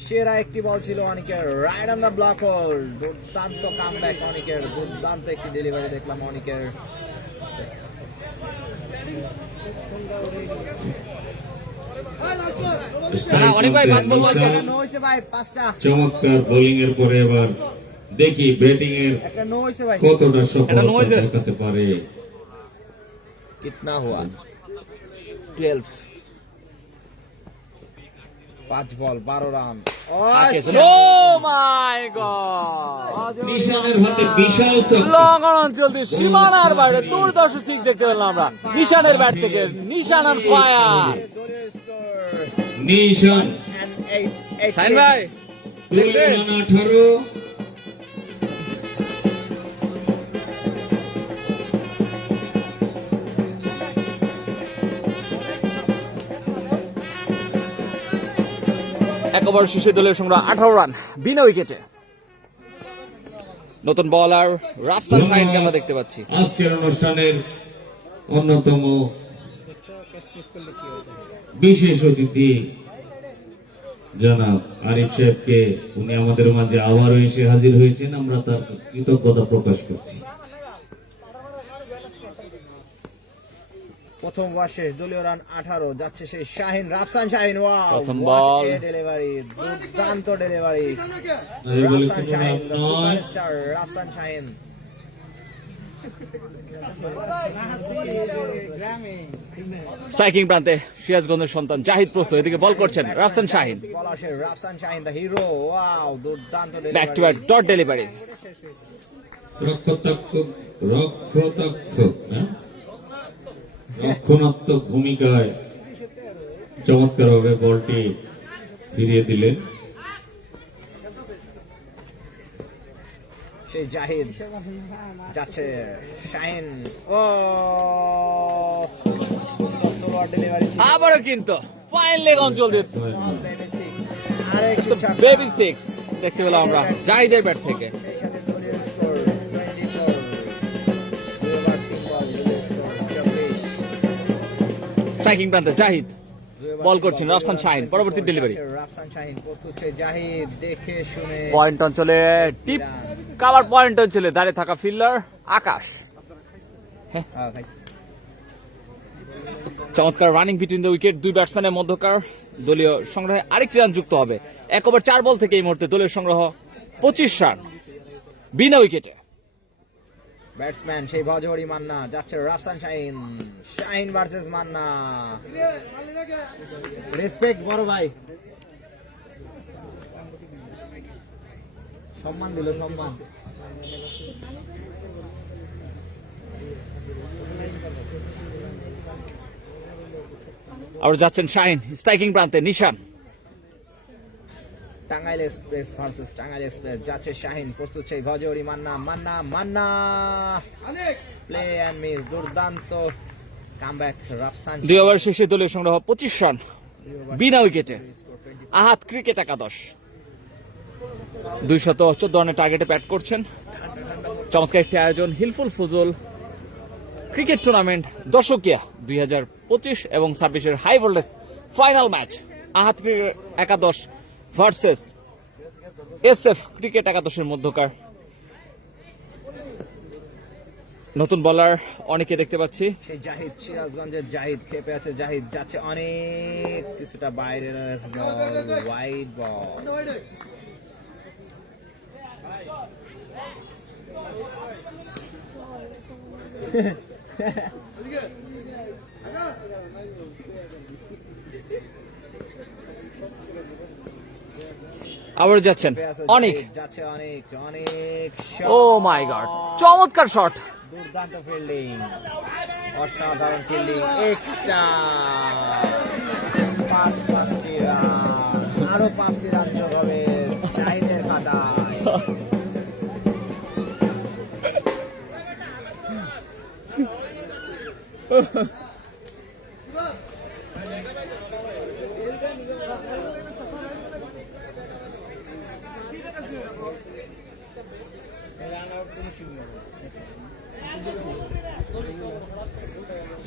সেরা একটি বল ছিল অনেকের right on the block hole দুর্দান্ত কামব্যাক অনেকের দুর্দান্ত একটি ডেলিভারি দেখলাম অনেকের অনেক ভাই পাঁচ বল বলছেন। নো হইছে ভাই পাঁচটা চমৎকার বোলিং এর পরে এবার দেখি ব্যাটিং এর একটা নো হইছে ভাই কতটা এটা নো সফলতা হয়েছে? দেখাতে পারে कितना हुआ 12 5 বল 12 রান ও মাই গড! নিশানের হাতে বিশাল ছক্কা লং অঞ্চল দিয়ে সীমানার বাইরে দুর্দর্শ সিক্স দেখতে পেলাম আমরা নিশানের ব্যাট থেকে। নিশান অন ফায়ার। নিশান শাহিন ভাই গোলের মান 18 এক ওভার শেষে দলের সংগ্রহ 18 রান বিনা উইকেটে। নতুন বলার রাফসান শাহিনকে আমরা দেখতে পাচ্ছি। আজকের অনুষ্ঠানের অন্যতম বিশেষ অতিথি জনাব আরিফ সাহেবকে উনি আমাদের মাঝে আবারও এসে হাজির হয়েছেন, আমরা তার কৃতজ্ঞতা প্রকাশ করছি। প্রথম ওভার শেষ দলীয় রান 18 যাচ্ছে সেই শাহিন রাফসান শাহিন ওয়াও প্রথম বল। ডেলিভারি দুর্দান্ত ডেলিভারি এই বলে রাফসান কোনো শাহিন রান নয়। সুপারস্টার রাফসান শাহিন স্ট্রাইকিং প্রান্তে সিরাজগঞ্জের সন্তান জাহিদ প্রস্তুত, এদিকে বল করছেন রাফসান শাহিন। বল আসে Rafsan Shahin the hero wow দুর্দান্ত back to back dot delivery. রক্ষণাত্মক ভূমিকায় চমৎকারভাবে বলটি ফিরিয়ে দিলেন। সেই জাহিদ যাচ্ছে শাহিন ও ডেলিভারি আবারও কিন্তু ফাইন লেগ অঞ্চল দিয়ে আরেকটি ছক্কা। বেবি সিক্স দেখতে পেলাম আমরা জাহিদের ব্যাট থেকে। সেই সাথে দলীয় স্কোর 24 দুই ওভার 3 বল দলীয় স্কোর 24 স্ট্রাইকিং প্রান্তে জাহিদ বল করছেন রাফসান শাহিন, পরবর্তী ডেলিভারি। রাফসান শাহিন প্রস্তুত সেই জাহিদ দেখে শুনে পয়েন্ট অঞ্চলে টিপ কাভার পয়েন্ট অঞ্চলে দাঁড়িয়ে থাকা ফিল্ডার আকাশ। ভাই চমৎকার রানিং বিটুইন দ্য উইকেট। দুই ব্যাটসম্যানের মধ্যকার দলীয় সংগ্রহে আরেকটি রান যুক্ত হবে। 1 ওভার 4 বল থেকে এই মুহূর্তে দলীয় সংগ্রহ 25 রান বিনা উইকেটে। ব্যাটসম্যান সেই ভজহরি মান্না যাচ্ছে রাফসান শাহিন শাহিন ভার্সেস মান্না রেসপেক্ট বড় ভাই সম্মান দিল সম্মান আর যাচ্ছেন শাহিন স্ট্রাইকিং প্রান্তে Nishan. Tangail express versus Tangail express যাচ্ছে শাহিন প্রস্তুত সেই Bhajahari Manna Manna Manna play and miss দুর্দান্ত কামব্যাক রাফসান 2 ওভার শেষে দলীয় সংগ্রহ 25 রান বিনা উইকেটে। আহাত ক্রিকেট একাদশ 214 রানের টার্গেটে ব্যাট করছেন। চমৎকার একটি আয়োজন হিলফুল ফুজুল ক্রিকেট টুর্নামেন্ট দর্শকিয়া 2025 এবং 26-এর high voltage final match Ahad cricket একাদশ ভার্সেস এসএফ ক্রিকেট একাদশের মধ্যকার নতুন বলার অনেকে দেখতে পাচ্ছি। সেই জাহিদ, সিরাজগঞ্জের জাহিদ খেপে আছে। জাহিদ যাচ্ছে অনেক কিছুটা বাইরের বল, ওয়াইড বল। আবার যাচ্ছেন অনেক, যাচ্ছে অনেক অনেক। ও মাই গড, চমৎকার শট, দুর্দান্ত ফিল্ডিং, অসাধারণ ফিল্ডিং, এক্সট্রা 5টি রান, আরো 5টি রান যোগ হবে জাহিদের খাতায়।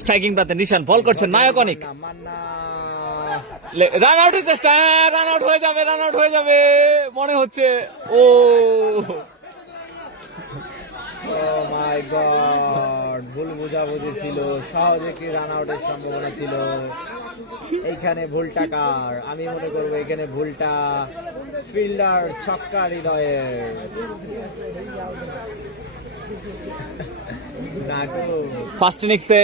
স্ট্রাইকিং প্রান্তে নিশান বল করছেন নায়ক অনেক, মান্না রান আউটের চেষ্টা, রান আউট হয়ে যাবে, রান আউট হয়ে যাবে মনে হচ্ছে। ও মাই গড, ভুল বোঝাবুঝি ছিল, সহজে কি রান আউটের সম্ভাবনা ছিল। এইখানে ভুলটা কার? আমি মনে করবো এখানে ভুলটা ফিল্ডার ছক্কা হৃদয়ের। না গো, ফার্স্ট ইনিংসে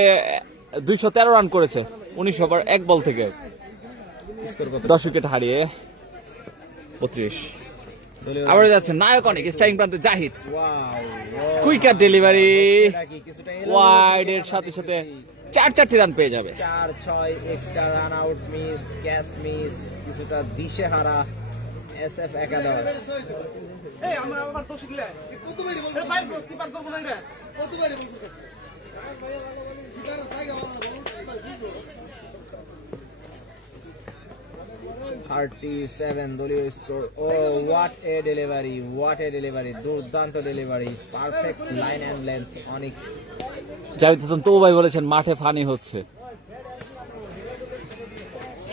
213 রান করেছে 19 ওভার 1 বল থেকে, 10 উইকেট হারিয়ে 32। আবার যাচ্ছে নায়ক অনেক, স্ট্রাইকিং প্রান্তে জাহিদ, কুইকার ডেলিভারি ওয়াইড এর সাথে সাথে 4টি রান পেয়ে যাবে। 4-6 extra run out miss, catch miss, কিছুটা দিশে হারা এসএফ একাদশ। দলীয় স্কোর। ও what a delivery, what a delivery, দুর্দান্ত delivery, perfect line and length. অনেক জাহিদ হাসান তো ভাই বলেছেন মাঠে ফানি হচ্ছে,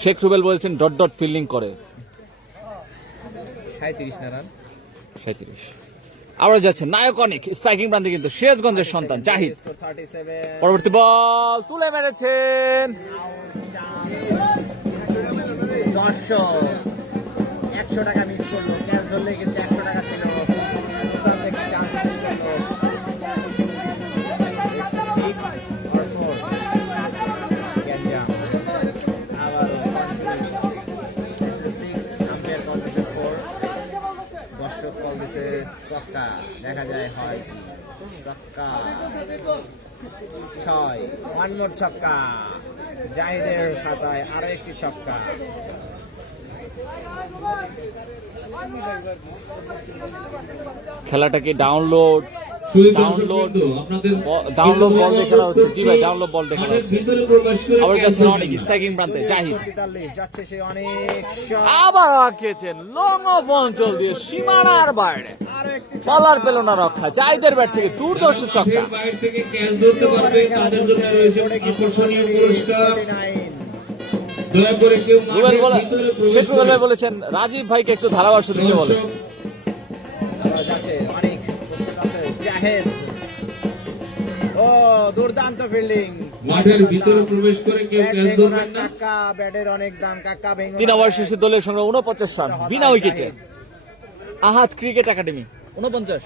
শেখ রুবেল বলেছেন ডট ডট ফিল্ডিং করে। 37 না রান, 37। আবার যাচ্ছে নায়ক অনেক, স্ট্রাইকিং প্রান্তে কিন্তু সিরাজগঞ্জের সন্তান জাহিদ, 37। পরবর্তী বল তুলে মেরেছেন। 100 টাকা মিস করলো, ক্যাচ ধরলে কিন্তু 100 টাকা ছিল। দেখা যায় হয় ছক্কা, 6 ওয়ান মোর ছক্কা, জাহিদের খাতায় আরো একটি ছক্কা। খেলাটাকে ডাউনলোড বল দিয়ে খেলা হচ্ছে। জি ভাই, ডাউনলোড বল দিয়ে খেলা হচ্ছে। আবার যাচ্ছেন অনেক, স্ট্রাইকিং প্রান্তে জাহিদ, 43 যাচ্ছে সে অনেক, আবার আঁকিয়েছেন লং অফ অঞ্চল দিয়ে সীমানার বাইরে, বলার পেল না রক্ষা। জাহিদের ব্যাট থেকে দুর্ধর্ষ ছক্কা। বাইরে থেকে ক্যাচ ধরতে পারবে তাদের জন্য রয়েছে আকর্ষণীয় পুরস্কার। দয়া করে কেউ রুবেল বলে, শেখ রুবেল ভাই বলেছেন রাজীব ভাইকে একটু ধারাভাষ্য দিতে বলে। যাচ্ছে অনেক, জাহিদ, ও দুর্দান্ত ফিল্ডিং, মাঠের ভিতরে প্রবেশ করে কেউ ক্যাচ ধরবেন না। কাকা ব্যাটের অনেক দাম, কাকা ভেঙে 3 ওভার শেষে দলের সঙ্গে 49 রান বিনা উইকেটে। আহাত ক্রিকেট একাডেমি 49।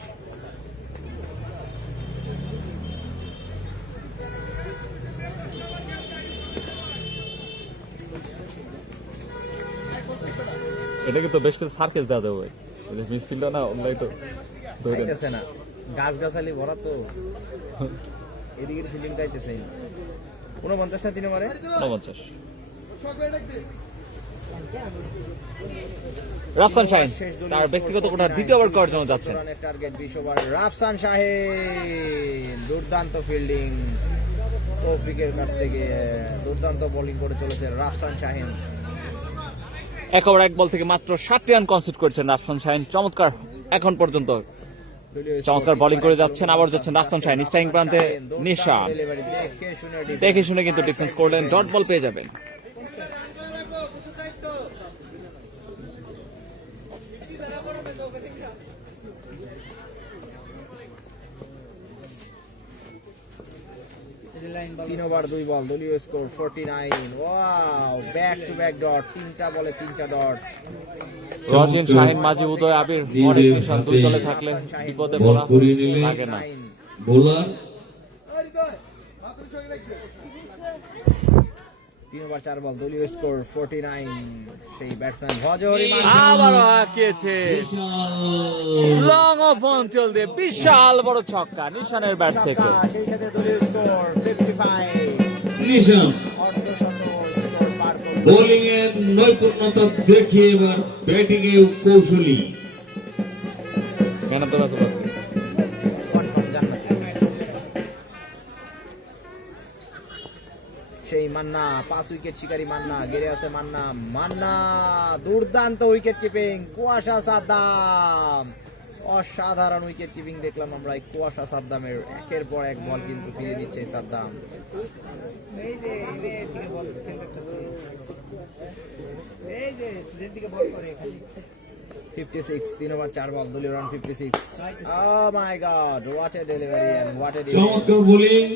এটাকে তো বেশ কিছু সার্কেস দেওয়া যাবে ভাই, মিস ফিল্ডার না অনলাইন তো ধরে না, গাছ গাছালি ভরা তো, এদিকে ফিল্ডিং চাইতেছে। 49 না 3 ওভারে 49। রাফসান শাহিন তার ব্যক্তিগত কোটার দ্বিতীয় ওভার করার জন্য যাচ্ছেন। Target 20 over. রাফসান শাহিন দুর্দান্ত ফিল্ডিং, তৌফিকের কাছ থেকে দুর্দান্ত বোলিং করে চলেছে রাফসান শাহিন। 1 ওভার 1 বল থেকে মাত্র 7টি রান কনসিড করেছেন রাফসান শাহিন। চমৎকার এখন পর্যন্ত চমৎকার বোলিং করে যাচ্ছেন, আবার যাচ্ছেন রাফসান শাহিন। স্ট্রাইকিং প্রান্তে নিশান, ডেলিভারি দেখে শুনে দেখে শুনে কিন্তু ডিফেন্স করলেন, ডট বল পেয়ে যাবেন। তিন ওভার 2 বল, দলীয় score 49। Wow, back to back dot, তিনটা বলে তিনটা ডট। রজিন, শাহিন, মাঝি, উদয়, আবির, অনেক নিশান দুই দলে থাকলে বিপদে পড়া লাগে না। বোলার 3 ওভার 4 বল, দলীয় স্কোর 49। সেই ব্যাটসম্যান হজরি আবারও হাঁকিয়েছে লং অফ অঞ্চল দিয়ে বিশাল বড় ছক্কা নিশানের ব্যাট থেকে। সেই সাথে দলীয় স্কোর 55। নিশান অর্ধশত স্কোর পার করল। বোলিং এর নৈপুণ্যতা দেখিয়ে এবার ব্যাটিং এ কৌশলী। Man of the match confirm জান্নাত। সেই মান্না, 5 উইকেট শিকারী মান্না, গেড়ে আছে মান্না। মান্না দুর্দান্ত উইকেট কিপিং, কুয়াশা সাদ্দাম, অসাধারণ উইকেট কিপিং দেখলাম আমরা এই কুয়াশা সাদ্দামের। একের পর এক বল কিন্তু ফিরিয়ে দিচ্ছে সাদ্দাম। 56, 3 ওভার 4 বল, দলীয় run 56। Oh my god, what a delivery and what a delivery. চমৎকার বোলিং।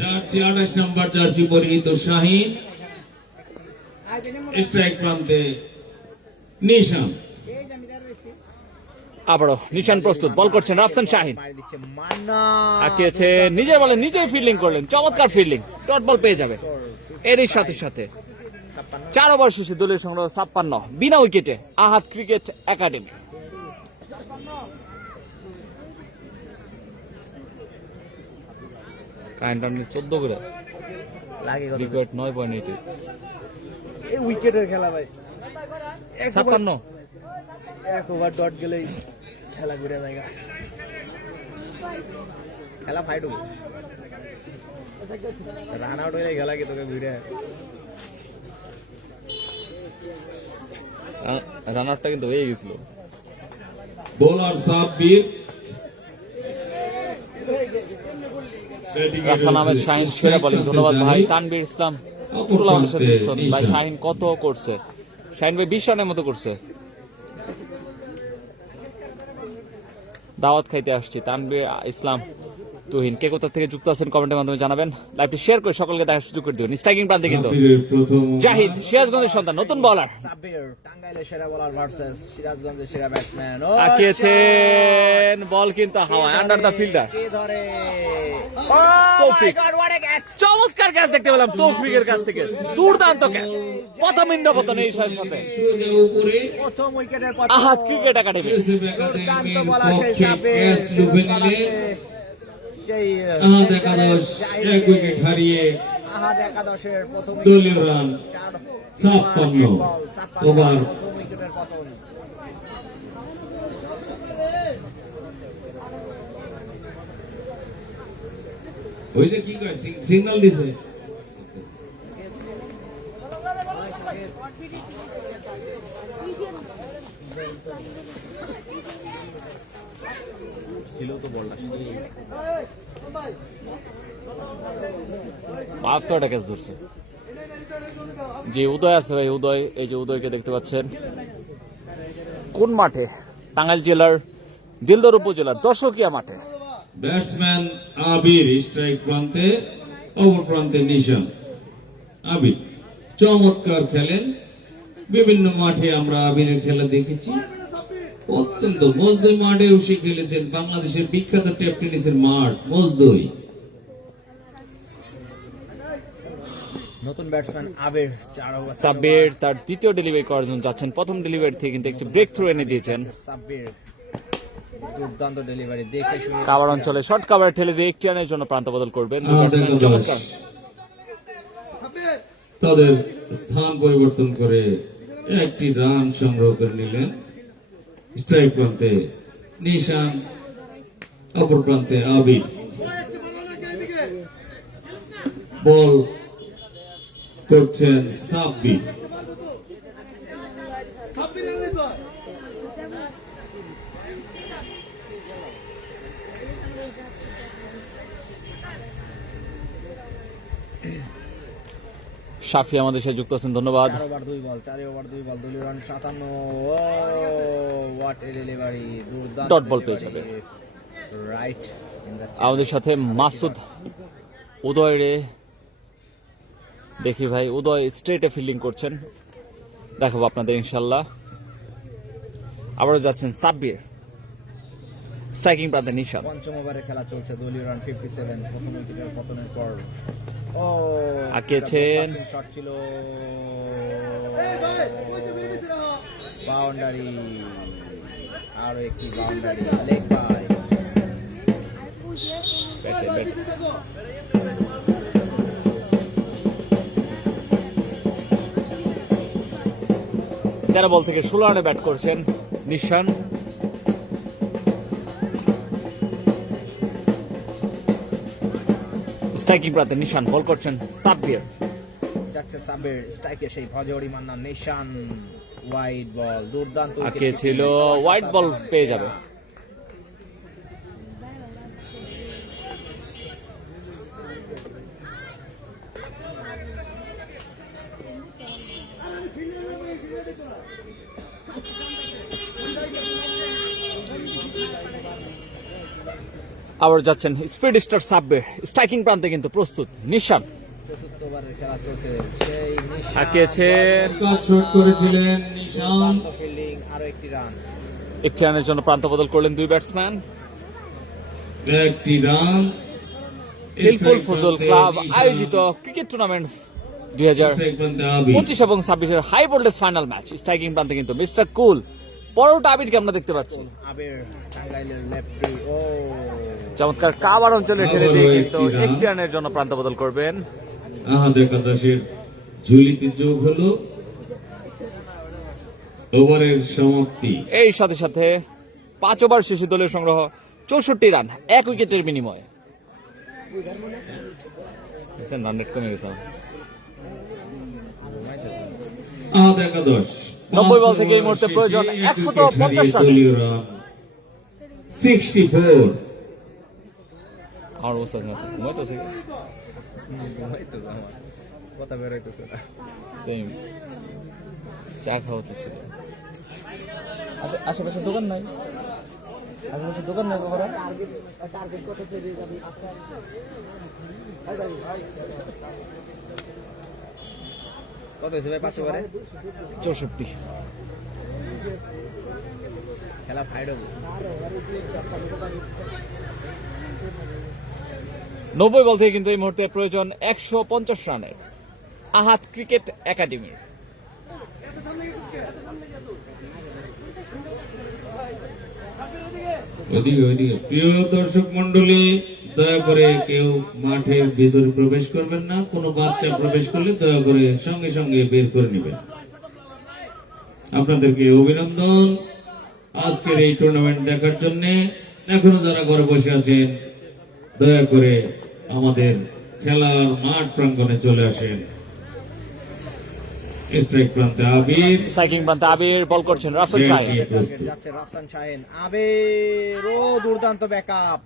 জার্সি 28 নম্বর জার্সি পরিহিত শাহিন, স্ট্রাইক প্রান্তে নিশান। আবারও নিশান প্রস্তুত, বল করছেন রাফসান শাহিন। মারি দিচ্ছে মান্না, হাঁকিয়েছে, নিজের বলে নিজেই ফিল্ডিং করলেন, চমৎকার ফিল্ডিং, ডট বল পেয়ে যাবে। এরই সাথে সাথে 4 ওভার শেষে দলীয় সংগ্রহ 56 বিনা উইকেটে আহাত ক্রিকেট একাডেমি। কাইন্ড রান 14 করে, লাগে কত? উইকেট 9.8। এই উইকেটের খেলা ভাই, 56 এক ওভার ডট গেলেই খেলা ঘুরে জায়গা, খেলা ফাইট হবে। রান আউট হয়ে খেলা কি তোকে ঘুরে? রান আউটটা কিন্তু হয়ে গেছিল। বোলার সাব্বির, রাফসান আহমেদ শাহিন সেরা বোলিং। ধন্যবাদ ভাই। তানভীর ইসলাম টুটুল আমাদের সাথে যুক্ত হন। ভাই শাহিন কত করছে? শাহিন ভাই 20 রানের মতো করছে। দাওয়াত খাইতে আসছি। তানভীর ইসলাম, তুহিন, কে কোথা থেকে যুক্ত আছেন কমেন্টের মাধ্যমে জানাবেন। লাইভটি শেয়ার করে সকলকে দেখার সুযোগ করে দিবেন। স্ট্রাইকিং প্রান্তে কিন্তু জাহিদ, সিরাজগঞ্জের সন্তান, নতুন বলার। সাব্বির, টাঙ্গাইলের সেরা বোলার ভার্সেস সিরাজগঞ্জের সেরা ব্যাটসম্যান। তাকিয়েছেন, বল কিন্তু হাওয়ায়, আন্ডার দ্য ফিল্ডার কে ধরে? তৌফিক। God, what a catch! চমৎকার ক্যাচ দেখতে পেলাম তৌফিকের কাছ থেকে, দুর্দান্ত ক্যাচ, প্রথম ইন্দ্রপতন এই সাথে সাথে। উপরে প্রথম উইকেটের পর আহাত ক্রিকেট একাডেমি। দুর্দান্ত বলা সেই পক্ষে সাব্বির, ক্যাচ লুফে নিলে সেই আহাদ একাদশ 1 উইকেট হারিয়ে আহাদ একাদশের প্রথম দলীয় রান 56 ওভার। প্রথম উইকেটের পতন। ওই যে কি কয় সিগন্যাল দিছে। ছিল তো বলটা 72টা ক্যাচ ধরছে। জি, উদয় আছে ভাই, উদয়, এই যে উদয়কে দেখতে পাচ্ছেন। কোন মাঠে? টাঙ্গাইল জেলার দিলদর উপজেলার দর্শকিয়া মাঠে। ব্যাটসম্যান আবির, স্ট্রাইক প্রান্তে, অপর প্রান্তে নিশান। আবির চমৎকার খেলেন, বিভিন্ন মাঠে আমরা আবিরের খেলা দেখেছি। অত্যন্ত মজদুই মাঠে এসে খেলেছেন, বাংলাদেশের বিখ্যাত টেপ টেনিসের মাঠ মজদুই। নতুন ব্যাটসম্যান আবির 4 ওভার। সাব্বির তার দ্বিতীয় ডেলিভারি করার জন্য যাচ্ছেন। প্রথম ডেলিভারি থেকে কিন্তু একটি ব্রেক থ্রু এনে দিয়েছেন। সাব্বির দুর্দান্ত ডেলিভারি দেখে শুনে। কাভার অঞ্চলে শর্ট কাভার ঠেলে দিয়ে একটি রানের জন্য প্রান্ত বদল করবেন দুই ব্যাটসম্যান। চমৎকার। তাদের স্থান পরিবর্তন করে একটি রান সংগ্রহ করে নিলেন। স্ট্রাইক প্রান্তে নিশান, অপর প্রান্তে আবির। বল করছেন সাব্বির। সাফি আমাদের সাথে যুক্ত আছেন, ধন্যবাদ। 4 ওভার 2 বল, 4 ওভার 2 বল, দলীয় run 57। Oh what a delivery, দুর্দান্ত ডট বল পেয়ে যাবে। রাইট ইন দ্য আমাদের সাথে মাসুদ উদয় রে, দেখি ভাই উদয় স্ট্রেটে ফিল্ডিং করছেন, দেখাবো আপনাদের ইনশাল্লাহ। আবারও যাচ্ছেন সাব্বির, স্ট্রাইকিং প্রান্তে নিশান। পঞ্চম ওভারে খেলা চলছে, দলীয় রান 57 প্রথম উইকেটের পতনের পর। ও আঁকিয়েছেন। শট ছিল, বাউন্ডারি, আরো একটি বাউন্ডারি, লেগ বাই। তেরো বল থেকে 16 রানে ব্যাট করছেন নিশান। স্ট্রাইকিং প্রান্তে নিশান, বল করছেন সাব্বির। যাচ্ছে সাব্বির, স্ট্রাইকে সেই ভজরি মান্না, নিশান ওয়াইড বল, দুর্দান্ত উইকেট আঁকিয়েছিল, কিপিং। হোয়াইট বল পেয়ে যাবে। আবার যাচ্ছেন স্পিড স্টার সাব্বির, স্ট্রাইকিং প্রান্তে কিন্তু প্রস্তুত নিশান। চতুর্থ ওভারের খেলা চলছে, সেই নিশান আঁকিয়েছেন, শট করেছিলেন নিশান। দুর্দান্ত ফিল্ডিং, আরো একটি রান। একটি রানের জন্য প্রান্ত বদল করলেন দুই ব্যাটসম্যান। একটি রান। হিলফুল ফুটবল ক্লাব আয়োজিত ক্রিকেট টুর্নামেন্ট 2025 এবং 26-এর high voltage final match. Striking প্রান্তে কিন্তু মিস্টার কুল, পরোটা আবিরকে আমরা দেখতে পাচ্ছি। আবির টাঙ্গাইলের লেফটি, ও চমৎকার কাবার অঞ্চলে ঠেলে দিয়ে কিন্তু একটি রানের জন্য প্রান্ত বদল করবেন। আহাদ একাদশের ঝুলিতে যোগ হলো, ওভারের সমাপ্তি। এই সাথে সাথে 5 ওভার শেষে দলীয় সংগ্রহ 64 রান, 1 উইকেটের বিনিময়ে। রান রেট কমে গেছে। আহাদ একাদশ 90 বল থেকে এই মুহূর্তে প্রয়োজন 150 রান। দলীয় রান 64। আমার অবস্থা ঘুমাইতেছে, কথা বের হইতেছে না। সেম চা খাওয়া উচিত ছিল। আশেপাশে দোকান নাই, আশেপাশে দোকান নাই বাবা। কত হয়েছে ভাই 5 ওভারে? 64। খেলা ফাইট হবে। 90 বল থেকে কিন্তু এই মুহূর্তে প্রয়োজন 150 রানের আহাত ক্রিকেট একাডেমির। প্রিয় দর্শক মন্ডলী, দয়া করে কেউ মাঠের ভিতরে প্রবেশ করবেন না। কোনো বাচ্চা প্রবেশ করলে দয়া করে সঙ্গে সঙ্গে বের করে নেবেন। আপনাদেরকে অভিনন্দন আজকের এই টুর্নামেন্ট দেখার জন্য। এখনো যারা ঘরে বসে আছেন, দয়া করে আমাদের খেলার মাঠ প্রাঙ্গণে চলে আসেন। স্ট্রাইক প্রান্তে আবির, স্ট্রাইকিং প্রান্তে আবির, বল করছেন রাফসান শাহিন। যাচ্ছে রাফসান শাহিন, আবির, ও দুর্দান্ত ব্যাকআপ,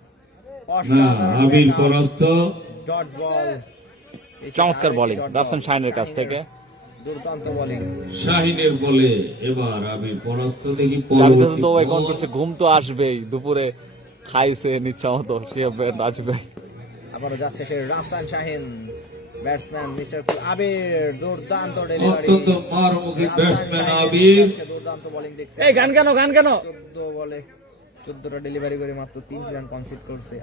আবির পরাস্ত। ডট বল, চমৎকার বোলিং রাফসান শাহিনের কাছ থেকে। দুর্দান্ত বোলিং শাহিনের বলে এবার আবির পরাস্ত। দেখি জাভিদ তো ওই কোন করছে, ঘুম তো আসবেই, দুপুরে খাইছে নিচ্ছা মতো, সে নাচবে। আবারও যাচ্ছে সে রাফসান শাহিন, ব্যাটসম্যান মিস্টার আবির, দুর্দান্ত ডেলিভারি, অত্যন্ত মারমুখী ব্যাটসম্যান আবির। দুর্দান্ত বোলিং দেখছে। এই গান কেন, গান কেন? 14 বলে 14টা ডেলিভারি করে মাত্র 3 রান কনসিড করছে।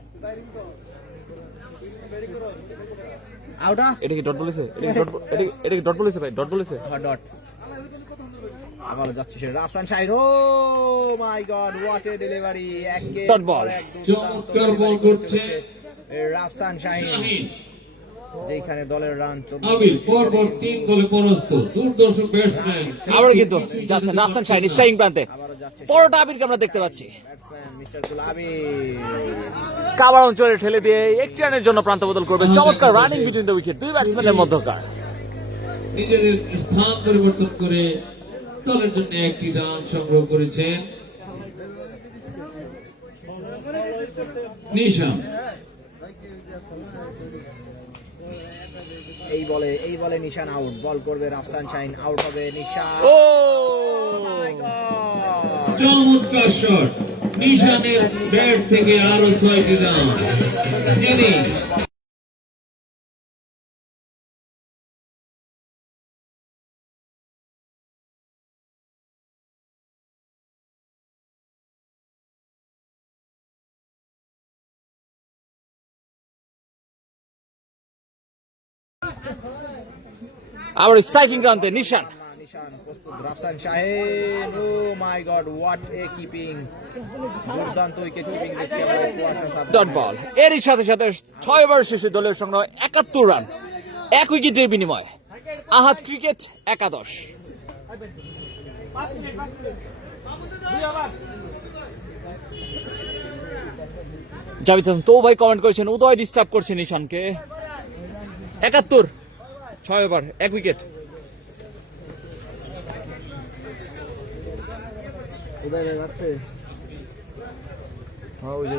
আউটা, এটা কি ডট বলেছে? এটা কি ডট বলেছে ভাই? ডট বলেছে? ডট। আবারও যাচ্ছে সে রাফসান শাহিন, ও মাই গড, হোয়াট এ ডেলিভারি, একের Dot ball. পর এক দুর্দান্ত চমৎকার বল delivery করছে রাফসান শাহিন, শাহিন। যেখানে দলের রান 14। আবির পরপর 3 বলে পরাস্ত। দুর্দর্শ ব্যাটসম্যান। আবার কিন্তু যাচ্ছেন রাফসান শাহিন স্ট্রাইকিং প্রান্তে, আবারও যাচ্ছে পরোটা আবিরকে আমরা দেখতে পাচ্ছি। ব্যাটসম্যান মিস্টার গুলাবি, কাবার অঞ্চলে ঠেলে দিয়ে একটি রানের জন্য প্রান্ত বদল করবে। চমৎকার রানিং বিটুইন দ্য উইকেট, দুই ব্যাটসম্যানের মধ্যকার। নিজেদের স্থান পরিবর্তন করে দলের জন্য একটি রান সংগ্রহ করেছেন নিশান। এই বলে নিশান আউট, বল করবে রাফসান শাহিন, আউট হবে নিশান। ও My God! চমৎকার শট, নিশানের ব্যাট থেকে আরো 6টি রান। যিনি আবার স্ট্রাইকিং রানতে নিশান। নিশান প্রস্তুত, রাফসান শাহিন। ও মাই গড, হোয়াট এ কিপিং! দুর্দান্ত উইকেট কিপিং দেখছি আমরা কুয়াশা সাব। ডট বল, এরই সাথে সাথে 6 ওভার শেষে দলের সংগ্রহ 71 রান, 1 উইকেটের বিনিময়ে। আহাত ক্রিকেট একাদশ। জাভেদ হাসান তো ভাই কমেন্ট করেছেন উদয় ডিস্টার্ব করছে নিশানকে। 71, 6 ওভার 1 উইকেট। উদয় ভাই যাচ্ছে। হ্যাঁ, ওই যে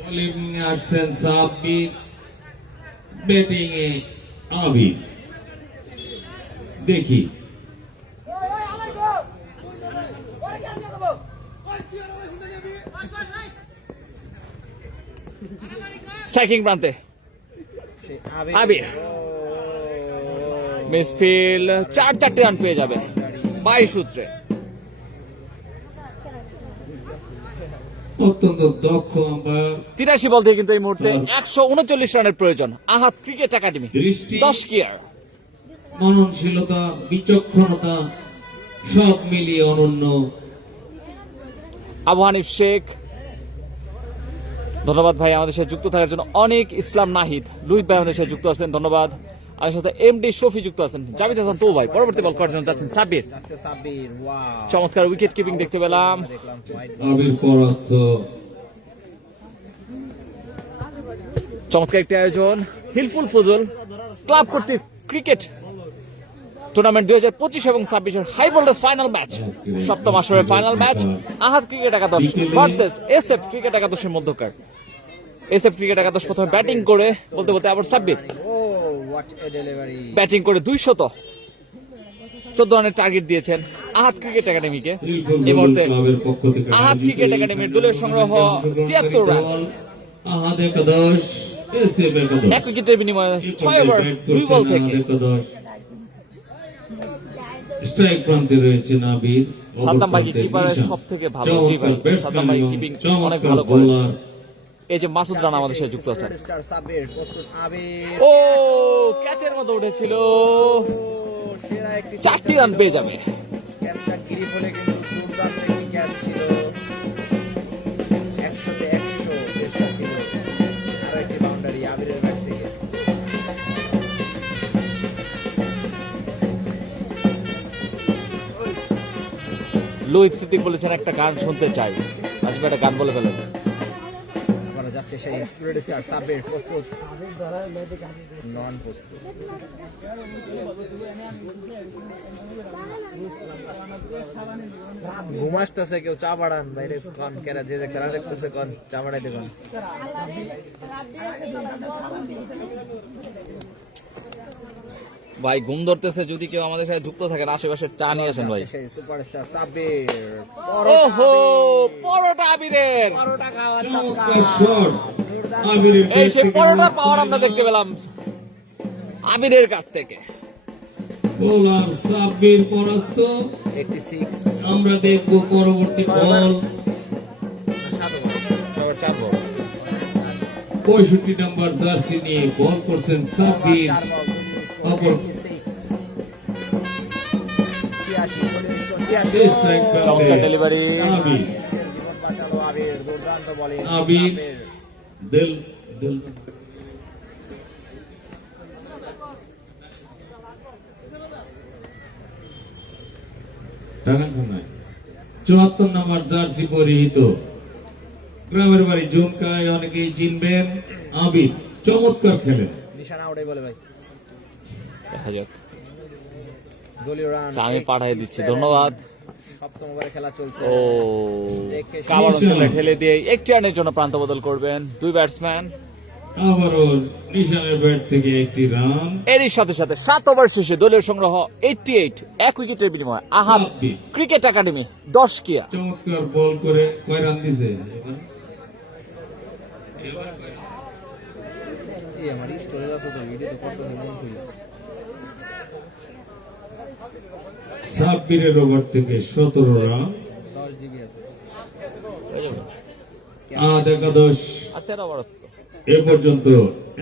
বোলিং আসছেন সাব্বির, ব্যাটিং এ আবির। দেখি স্ট্রাইকিং প্রান্তে সেই আবির। মিসফিল্ড 4 রান পেয়ে যাবে 22 সূত্রে। অত্যন্ত দক্ষ আম্পায়ার, 83 বল থেকে কিন্তু এই মুহূর্তে 139 রানের প্রয়োজন। আহাত ক্রিকেট একাডেমি দৃষ্টি, 10 কেয়ার। মননশীলতা, বিচক্ষণতা সব মিলিয়ে অনন্য। আবু হানিফ শেখ, ধন্যবাদ ভাই আমাদের সাথে যুক্ত থাকার জন্য। অনেক ইসলাম নাহিদ, লুইত ভাই আমাদের সাথে যুক্ত আছেন, ধন্যবাদ। আমাদের সাথে এমডি শফি যুক্ত আছেন। জাভেদ হাসান তো ভাই পরবর্তী বল করার জন্য যাচ্ছেন সাব্বির। যাচ্ছে সাব্বির। ওয়াও, চমৎকার উইকেট কিপিং দেখতে পেলাম। দেখলাম হোয়াইট। আবির পরাস্ত। চমৎকার একটি আয়োজন হিলফুল ফজল ক্লাব কর্তৃক ক্রিকেট টুর্নামেন্ট 2025 এবং 26-এর হাই ভোল্টেজ ফাইনাল ম্যাচ, সপ্তম আসরের ফাইনাল ম্যাচ। আহাত ক্রিকেট একাদশ ভার্সেস এসএফ ক্রিকেট একাদশের মধ্যকার। এসএফ ক্রিকেট একাদশ প্রথমে ব্যাটিং করে বলতে বলতে আবার সাব্বির ও হোয়াট এ ডেলিভারি! ব্যাটিং করে 214 রানের টার্গেট দিয়েছেন আহাত ক্রিকেট একাডেমিকে। এই মুহূর্তে ক্লাবের পক্ষ থেকে আহাত ক্রিকেট একাডেমির দলের সংগ্রহ 76 রান, আহাদ একাদশ, এসএফ একাদশ। 1 উইকেটের বিনিময়ে 6 ওভার 2 বল থেকে। স্ট্রাইক প্রান্তে রয়েছে নাবির। সাদ্দাম ভাই কিপারের সব থেকে ভালো। জি ভাই, সাদ্দাম ভাই কিপিং অনেক ভালো করে। এই যে মাসুদ রানা আমাদের সাথে যুক্ত আছেন। সুপারস্টার সাব্বির প্রস্তুত, আবির। ও ক্যাচের মতো উঠেছিল, ও, সেরা একটি 4টি রান পেয়ে যাবে। ক্যাচটা গ্রিপ হলে কিন্তু দুর্দান্ত একটি ক্যাচ ছিল। 100-তে 100 চেষ্টা ছিল। আরো একটি বাউন্ডারি আবিরের ব্যাট থেকে। লুইত সিদ্দিক বলেছেন একটা গান শুনতে চাই, আসবে একটা গান বলে ফেলেন। এবারে যাচ্ছে সেই রেড স্টার সাব্বির প্রস্তুত, নন প্রস্তুত। ঘুমাসতেছে কেউ, চা বাড়ান বাইরে কন কেরা, যে যে খেলা দেখতেছে কন চা বাড়াইতে কন। ভাই ঘুম ধরতেছে, যদি কেউ আমাদের সাথে যুক্ত থাকেন আশেপাশে চা নিয়ে আসেন ভাই। সেই সুপারস্টার সাব্বির, ওহো পরোটা আবিরের, পরোটা খাওয়া চমৎকার শট আবিরের এই ব্যাট সেই থেকে পরোটা পাওয়ার আমরা দেখতে পেলাম আবিরের কাছ থেকে। বোলার সাব্বির পরাস্ত। 86 আমরা দেখব পরবর্তী বল। 65 নম্বর জার্সি নিয়ে বল করছেন সাব্বির। শেষ স্ট্রাইক চমৎকার ডেলিভারি। আবির, জীবন বাঁচালো আবির, দুর্দান্ত বোলিং আবির দিল দিল। টাকা শোনায় 74 নম্বর জার্সি পরিহিত, গ্রামের বাড়ি জুনকায়, অনেকেই চিনবেন। আবির চমৎকার খেলেন। নিশানা আউটে বলে ভাই, দেখা যাক, দলীয় রান আমি পাঠিয়ে দিচ্ছি, ধন্যবাদ। সপ্তম ওভারে খেলা চলছে। ও কাবার অঞ্চলে ঠেলে দিয়ে 1 রানের জন্য প্রান্ত বদল করবেন 2 ব্যাটসম্যান। আবারও নিশানের ব্যাট থেকে একটি রান। এরই সাথে সাথে 7 ওভার শেষে দলীয় সংগ্রহ 88, 1 উইকেটের বিনিময়ে আহাদ ক্রিকেট একাডেমি 10 কিয়া। চমৎকার বল করে কয় রান দিছে এই আমার স্টোরেজ আছে তো ভিডিও তো করতে মন করি। সাব্বিরের ওভার থেকে 17 রান। 10 জিবি আছে। আহাদ একাদশ আর 13 ওভার আছে। এ পর্যন্ত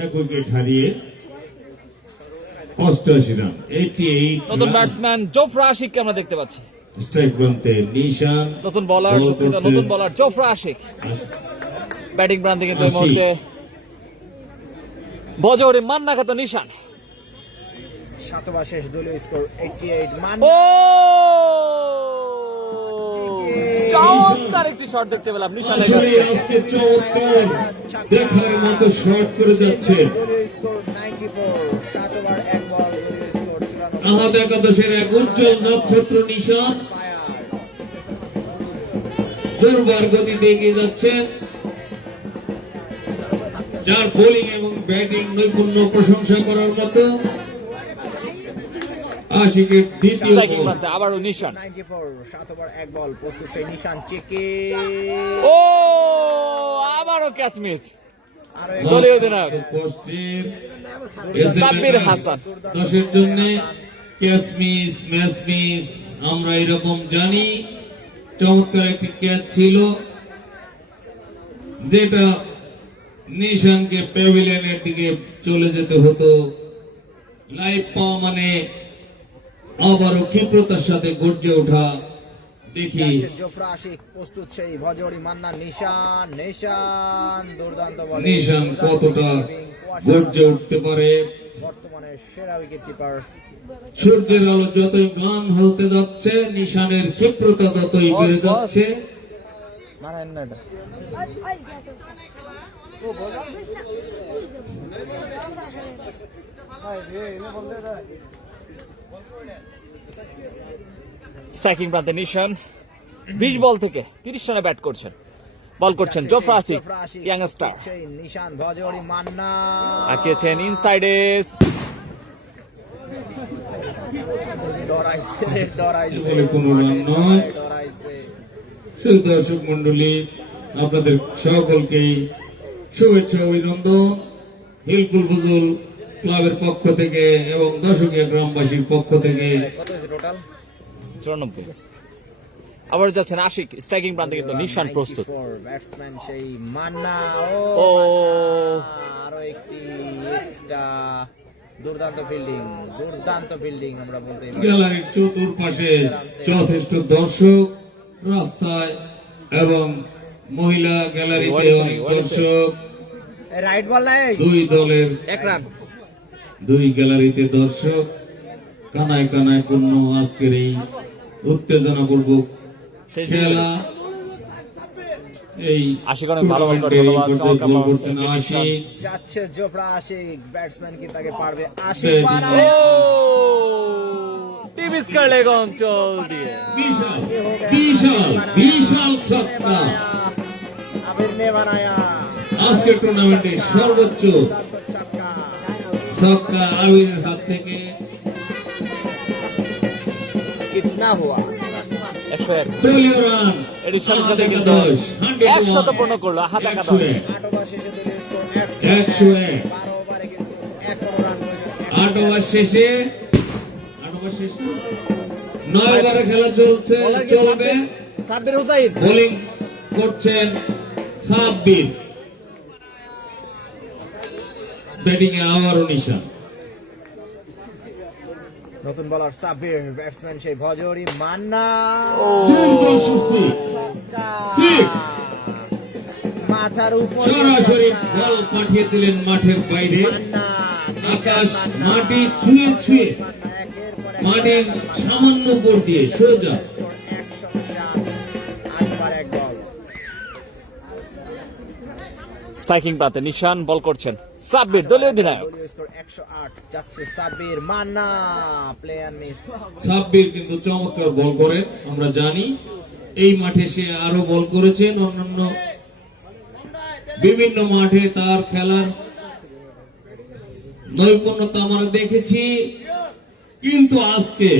1 উইকেট হারিয়ে 88 রান। 88 নতুন রান। ব্যাটসম্যান জোফরা আশিককে আমরা দেখতে পাচ্ছি। স্ট্রাইক প্রান্তে নিশান। নতুন বলার বল করছে নতুন বলার জোফরা আশিক। ব্যাটিং প্রান্তে কিন্তু এই আশিক। মুহূর্তে বজরে মান্না খাত নিশান। 7 ওভার শেষ দলীয় স্কোর 88 মান। ও চমৎকার একটি শট দেখতে পেলাম নিশানের আসলে কাছে। আজকে চমৎকার দেখার মতো শট করে যাচ্ছে দলীয় স্কোর 94। 7 ওভার 1 বল দলীয় স্কোর 94। আহাদ একাদশের এক উজ্জ্বল নক্ষত্র নিশান ফায়ার। জোরবার গতিতে এগিয়ে যাচ্ছেন, যার বোলিং এবং ব্যাটিং নৈপুণ্য প্রশংসা করার মতো। আশিকের দ্বিতীয় স্ট্রাইকিং বল। প্রান্তে আবারও নিশান। 94 7 ওভার 1 বল প্রস্তুত সেই নিশান চেকে। ও আবারও ক্যাচ মিস। আরো দলীয় অধিনায়ক পোস্টের সাব্বির হাসান। দশের জন্য ক্যাচ মিস, ম্যাচ মিস, আমরা এরকম জানি। চমৎকার একটি ক্যাচ ছিল, যেটা নিশানকে প্যাভিলিয়নের দিকে চলে যেতে হতো। লাইভ পাওয়া মানে আবারও ক্ষিপ্রতার সাথে গর্জে ওঠা। দেখি যাচ্ছে জোফরা আশিক প্রস্তুত সেই ভজরি মান্না নিশান। নিশান দুর্দান্ত বল। নিশান কতটা গর্জে উঠতে পারে। বর্তমানে সেরা উইকেট কিপার। সূর্যের আলো যতই ম্লান হতে যাচ্ছে, নিশানের ক্ষিপ্রতা ততই বেড়ে যাচ্ছে। মারেন না এটা। স্ট্রাইকিং প্রান্তে নিশান 20 বল থেকে 30 রানে ব্যাট করছেন। বল করছেন জোফরা আশিক ইয়াংস্টার। সেই নিশান ভজরি মান্না আঁকিয়েছেন ইনসাইডে। ডরাইছে ডরাইছে বলে কোনো রান নয়। ডরাইছে। শুধু দর্শক মন্ডলী, আপনাদের সকলকেই শুভেচ্ছা অভিনন্দন হিলকুল ফুজুল ক্লাবের পক্ষ থেকে এবং দর্শকীয় গ্রামবাসীর পক্ষ থেকে। কত হয়েছে টোটাল? 94। আবার যাচ্ছেন আশিক। স্ট্রাইকিং প্রান্তে কিন্তু নিশান প্রস্তুত। ব্যাটসম্যান সেই মান্না। ও আরো একটি এক্সট্রা। দুর্দান্ত ফিল্ডিং, দুর্দান্ত ফিল্ডিং আমরা বলতে পারি। গ্যালারির চতুর্পাশে যথেষ্ট দর্শক, রাস্তায় এবং মহিলা গ্যালারিতে অনেক দর্শক। রাইট বল নাই। দুই দলের 1 রান। দুই গ্যালারিতে দর্শক, কানায় কানায় পূর্ণ আজকের এই উত্তেজনাপূর্বক শেষ খেলা। এই আশিক অনেক ভালো বল করে, টুর্নামেন্টে ধন্যবাদ। এই পর্যায়ে চমৎকার গোল বল করছেন করছেন আশিক। যাচ্ছে জোফরা আশিক। ব্যাটসম্যান কি তাকে পারবে? আশিক ব্যাটিং। পারায়। ও টিভি স্কারলেগ অঞ্চল দিয়ে বিশাল বিশাল বিশাল ছক্কা। আবির নে বানায়া। আজকের টুর্নামেন্টে সর্বোচ্চ দুর্দান্ত ছক্কা। ছক্কা আবিরের হাত থেকে। কিতনা হুয়া? 101। দলীয় রান এর সাথে সাথে আহাদ কিন্তু একাদশ, 100 পূর্ণ করলো আহাদ একাদশ। 101। 8 ওভার শেষে দলীয় স্কোর 101। 12 ওভারে কিন্তু 1 রান হয়েছে। 8 ওভার শেষে 9 ওভারে খেলা চলছে, চলবে। সাব্বির হুসাইন। বোলিং করছেন সাব্বির, ব্যাটিং এ আবারও নিশান। নতুন বলার সাব্বির। ব্যাটসম্যান সেই ভজরি মান্না। দুর্দর্শ six। Six। মাথার উপর সরাসরি বল পাঠিয়ে দিলেন মাঠের বাইরে। মান্না। আকাশ মাটি ছুঁয়ে ছুঁয়ে মান্না একের পর এক মাটির সামান্য উপর দিয়ে সোজা। Score 100 run. 8 ওভার 1 বল। স্ট্রাইকিং প্রান্তে নিশান। বল করছেন সাব্বির দলীয় অধিনায়ক। দলীয় স্কোর 108। যাচ্ছে সাব্বির মান্না। Player miss. সাব্বির কিন্তু চমৎকার বল করেন, আমরা জানি। এই মাঠে সে আরো বল করেছেন, অন্যান্য বিভিন্ন মাঠে তার খেলার নৈপুণ্যতা আমরা দেখেছি, কিন্তু আজকে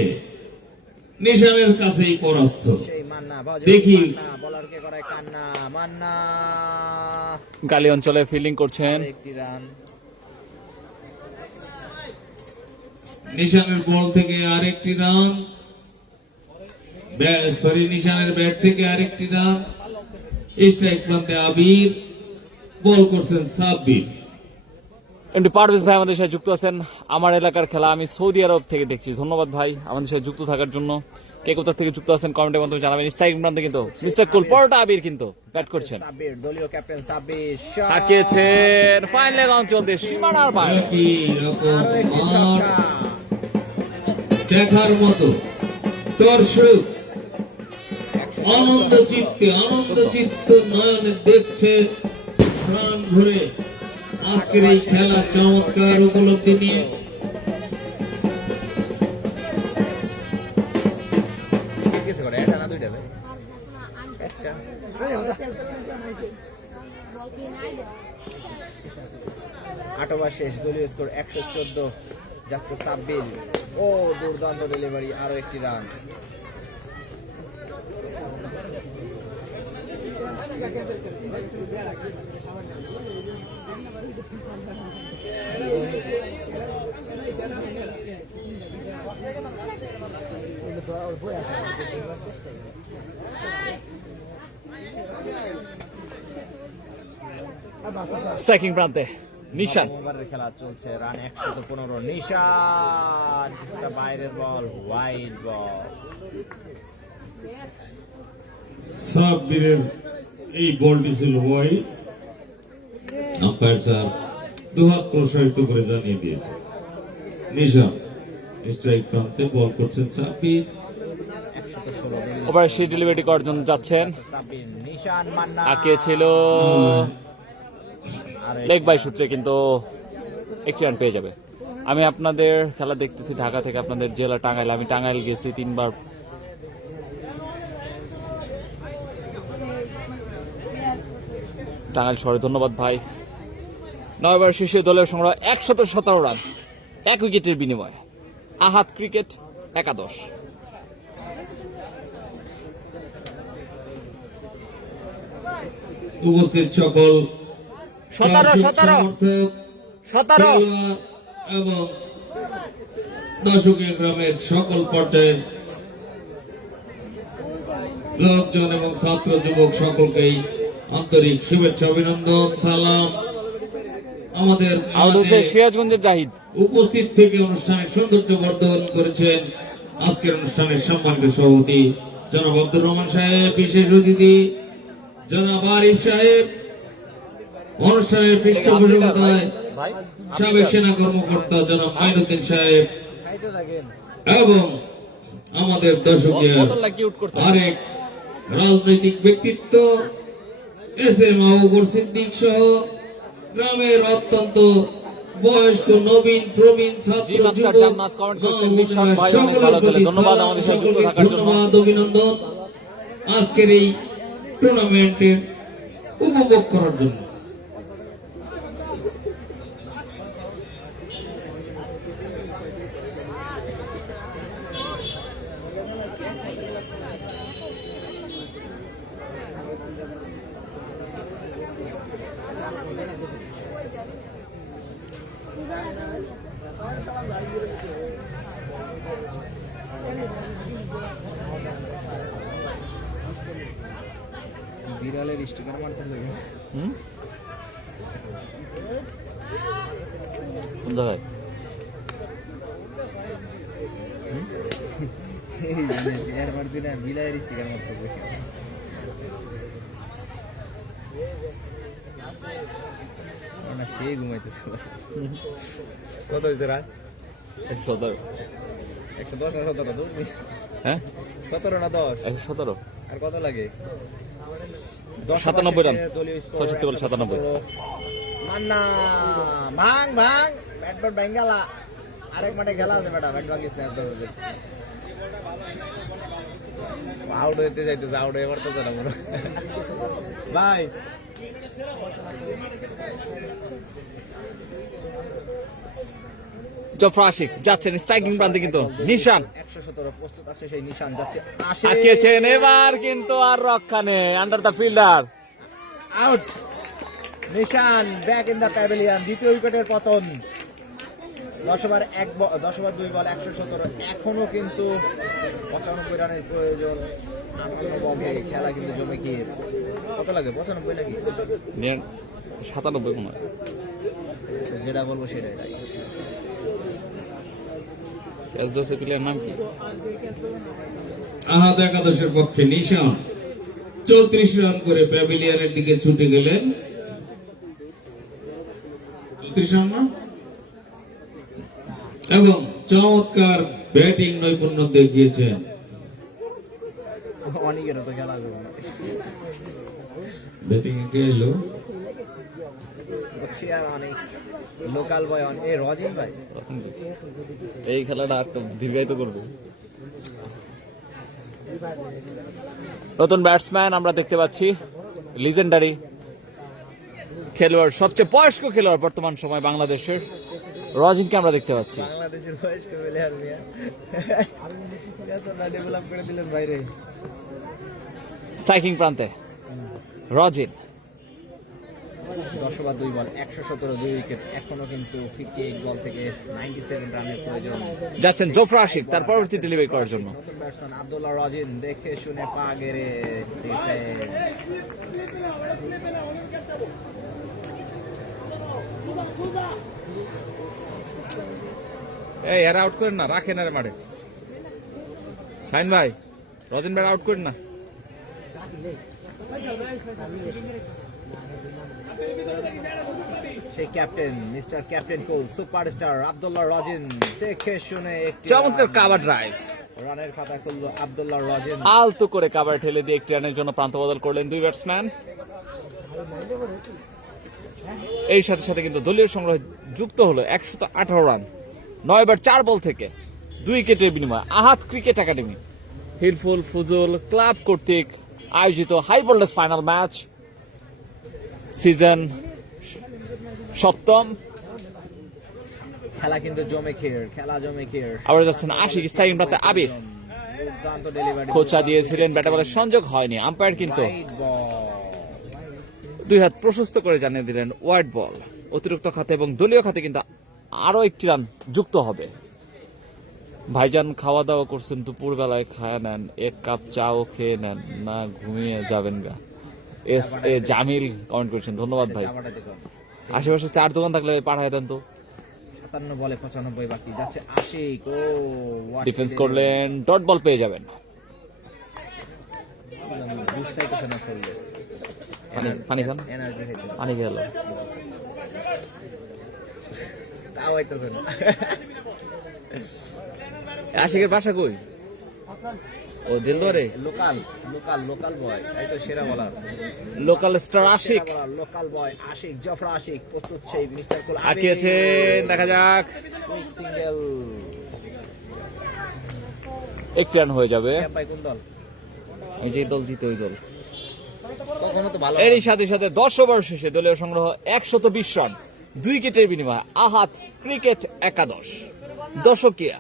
নিশানের কাছেই পরাস্ত। সেই মান্না দেখি। বলারকে করায় কান্না, মান্না গালি অঞ্চলে ফিল্ডিং করছেন। একটি রান। নিশানের বল থেকে আরেকটি রান, নিশানের ব্যাট থেকে আরেকটি রান। স্ট্রাইক প্রান্তে আবির, বল করছেন সাব্বির। এমডি পারভেজ ভাই আমাদের সাথে যুক্ত আছেন। আমার এলাকার খেলা আমি সৌদি আরব থেকে দেখছি। ধন্যবাদ ভাই আমাদের সাথে যুক্ত থাকার জন্য। কে কোথা থেকে যুক্ত আছেন কমেন্টের মাধ্যমে জানাবেন। স্ট্রাইক প্রান্তে কিন্তু মিস্টার কুল পরোটা আবির কিন্তু ব্যাট করছেন। সাব্বির, দলীয় ক্যাপ্টেন সাব্বির তাকিয়েছেন ফাইন লেগ অঞ্চল দিয়ে সীমানার বাইরে। একই রকম মাঠ, দেখার মতো দর্শক আনন্দ চিত্ত নয়নে দেখছে প্রাণ ভরে আজকের এই খেলা। চমৎকার উপলব্ধি নিয়ে আটোবার শেষ, দলীয় স্কোর 114, যাচ্ছে সাব্বির। ও দুর্দান্ত ডেলিভারি, আরো একটি রান। স্ট্রাইকিং প্রান্তে নিশান। ওভারের খেলা চলছে, রান 115। নিশান কিছুটা বাইরের বল, ওয়াইড বল। সাব্বিরের এই বলটি ছিল ওয়াইড। আম্পায়ার স্যার দুহাত প্রসারিত করে জানিয়ে দিয়েছে নিশান স্ট্রাইক প্রান্তে, বল করছেন সাব্বির। 116 ওভারে সেই ডেলিভারি করার জন্য যাচ্ছেন। সাব্বির, নিশান, মান্না আঁকিয়ে ছিল লেগ বাই সূত্রে, কিন্তু একটি রান পেয়ে যাবে। আমি আপনাদের খেলা দেখতেছি ঢাকা থেকে, আপনাদের জেলা টাঙ্গাইল। আমি টাঙ্গাইল গেছি 3 বার। টাঙ্গাইল শহরে ধন্যবাদ ভাই। 9 বার শীর্ষ দলের সংগ্রহ 117 রান, 1 উইকেটের বিনিময়ে। আহাত ক্রিকেট একাদশ। উপস্থিত সকল 17 এবং দর্শকীয় গ্রামের সকল পর্যায়ের লোকজন এবং ছাত্র যুবক সকলকেই আন্তরিক শুভেচ্ছা, অভিনন্দন, সালাম। আমাদের সিরাজগঞ্জের জাহিদ উপস্থিত থেকে অনুষ্ঠানের সৌন্দর্য বর্ধন করেছেন আজকের অনুষ্ঠানের সম্মানিত সভাপতি জনাব আব্দুর রহমান সাহেব, বিশেষ অতিথি জনাব আরিফ সাহেব, অনুষ্ঠানের পৃষ্ঠপোষকতায় সাবেক সেনা কর্মকর্তা জনাব মাইনুদ্দিন সাহেব, এবং আমাদের দর্শকীয় আরেক রাজনৈতিক ব্যক্তিত্ব এস.এম. আবুবকর সিদ্দিক সহ গ্রামের অত্যন্ত বয়স্ক নবীন প্রবীণ ছাত্র ধন্যবাদ, অভিনন্দন আজকের এই টুর্নামেন্টের উপভোগ করার জন্য। বিড়ালের স্টিকার মারতে হবে। কোন জায়গায়? বিড়ালের স্টিকার মারতে হবে। সে ঘুমাইতেছে। কত হয়েছে রাত? 117। 110 না 17? হ্যাঁ 17 না 10? 117। আর কত লাগে? 97 রান, 66 বলে 97। মান্না ভাঙ ভাঙ, ব্যাট বল বেঙ্গালা। আরেক মাঠে খেলা আছে বেটা, ব্যাট ভাঙিস না। আউট হইতে যাইতেছে, আউট হয়ে পারতেছে না মনে ভাই। জফর আশিক যাচ্ছেন স্ট্রাইকিং প্রান্তে, কিন্তু নিশান 117 প্রস্তুত আছে সেই নিশান যাচ্ছে আশিক আঁকিয়েছেন, এবার কিন্তু আর রক্ষা নেই, under the fielder. Out. Nishan back in the pavilion, দ্বিতীয় উইকেটের পতন। 10 ওভার 2 বল 117, এখনো কিন্তু 95 রানের প্রয়োজন। 58 বলে খেলা কিন্তু জমে কি কত লাগে, 95 নাকি 97 মনে হয়। যেটা বলবো সেটাই রাইট। প্লেয়ার নাম কি? আহাদ একাদশের পক্ষে নিশান 34 রান করে প্যাভিলিয়নের দিকে ছুটে গেলেন। 34 রান না? এবং চমৎকার ব্যাটিং নৈপুণ্য দেখিয়েছেন। অনেকেরও তো খেলা যাবে না। ব্যাটিং কে এলো? হচ্ছে আর অনেক লোকাল বয় এ রজিন ভাই। এই খেলাটা আর দীর্ঘায়িত করবে। নতুন ব্যাটসম্যান আমরা দেখতে পাচ্ছি, লিজেন্ডারি খেলোয়াড়, সবচেয়ে বয়স্ক খেলোয়াড় বর্তমান সময় বাংলাদেশের রজিনকে আমরা দেখতে পাচ্ছি। বাংলাদেশের বয়স্ক প্লেয়ার মিয়া এত না ডেভেলপ করে দিলেন বাইরে। স্ট্রাইকিং প্রান্তে রজিন 10 ওভার 2 বল 117, 2 উইকেট, এখনো কিন্তু 58 বল থেকে 97 রানের প্রয়োজন। যাচ্ছেন জফর আশিক তার পরবর্তী ডেলিভারি করার জন্য। নতুন ব্যাটসম্যান আব্দুল্লাহ রজিন দেখে শুনে পা গেড়ে ডিফেন্স। এই এরা আউট করেন না, রাখেন আর মাঠে। শাহিন ভাই, রজিন ভাই আউট করেন না। সেই captain mister captain cool superstar Abdullah Rajin দেখে শুনে একটি চমৎকার কাভার ড্রাইভ, রানের খাতা খুললো আব্দুল্লাহ রজিন। আলতো করে কাভার ঠেলে দিয়ে একটি রানের জন্য প্রান্ত বদল করলেন দুই ব্যাটসম্যান। এই সাথে সাথে কিন্তু দলীয় সংগ্রহ যুক্ত হলো 118 রান, 9 ওভার 4 বল থেকে 2 উইকেটের বিনিময়ে। Ahad cricket academy Hilful Fuzul club কর্তৃক আয়োজিত high voltage final match, season 7ম। খেলা কিন্তু জমে খের, খেলা জমে খের। আবার যাচ্ছেন আশিক স্ট্রাইকিং প্রান্তে আবির, দুর্দান্ত ডেলিভারি, খোঁচা দিয়েছিলেন, ব্যাটে বলে সংযোগ হয়নি, আম্পায়ার কিন্তু রাইট বল। 2 হাত প্রশস্ত করে জানিয়ে দিলেন ওয়াইড বল। অতিরিক্ত খাতে এবং দলীয় খাতে কিন্তু আরো একটি রান যুক্ত হবে। ভাইজান খাওয়া দাওয়া করছেন, দুপুর বেলায় খায়া নেন, 1 কাপ চাও খেয়ে নেন, না ঘুমিয়ে যাবেন গা। এস এ জামিল কমেন্ট করেছেন, ধন্যবাদ ভাই। চাপাটা দেখো, আশেপাশে 4 দোকান থাকলে পাঠায় দেন তো। 57 বলে 95 বাকি, যাচ্ছে আশিক। ও what ডিফেন্স a করলেন, ডট বল পেয়ে যাবেন। delivery। বুঝতেইতেছে না শরীরে। পানি খান, এনার্জি হইতে পানি খেলো। তাও হইতেছে না। আশিকের বাসা কই? ও দিলদরে লোকাল লোকাল লোকাল বয়, এই তো সেরা বলার। Local star Ashik local boy Ashik, Zafar Ashik প্রস্তুত সেই মিস্টার কুল আঁকিয়েছেন, দেখা যাক। কুইক সিঙ্গেল, একটি রান হয়ে যাবে। ভাই কোন দল? এই যে দল জিতে ওই দল। কখনো তো ভালো এরই সাথে সাথে 10 ওভার শেষে দলীয় সংগ্রহ 120 রান, 2 উইকেটের বিনিময়ে আহাত ক্রিকেট একাদশ। দর্শকিয়া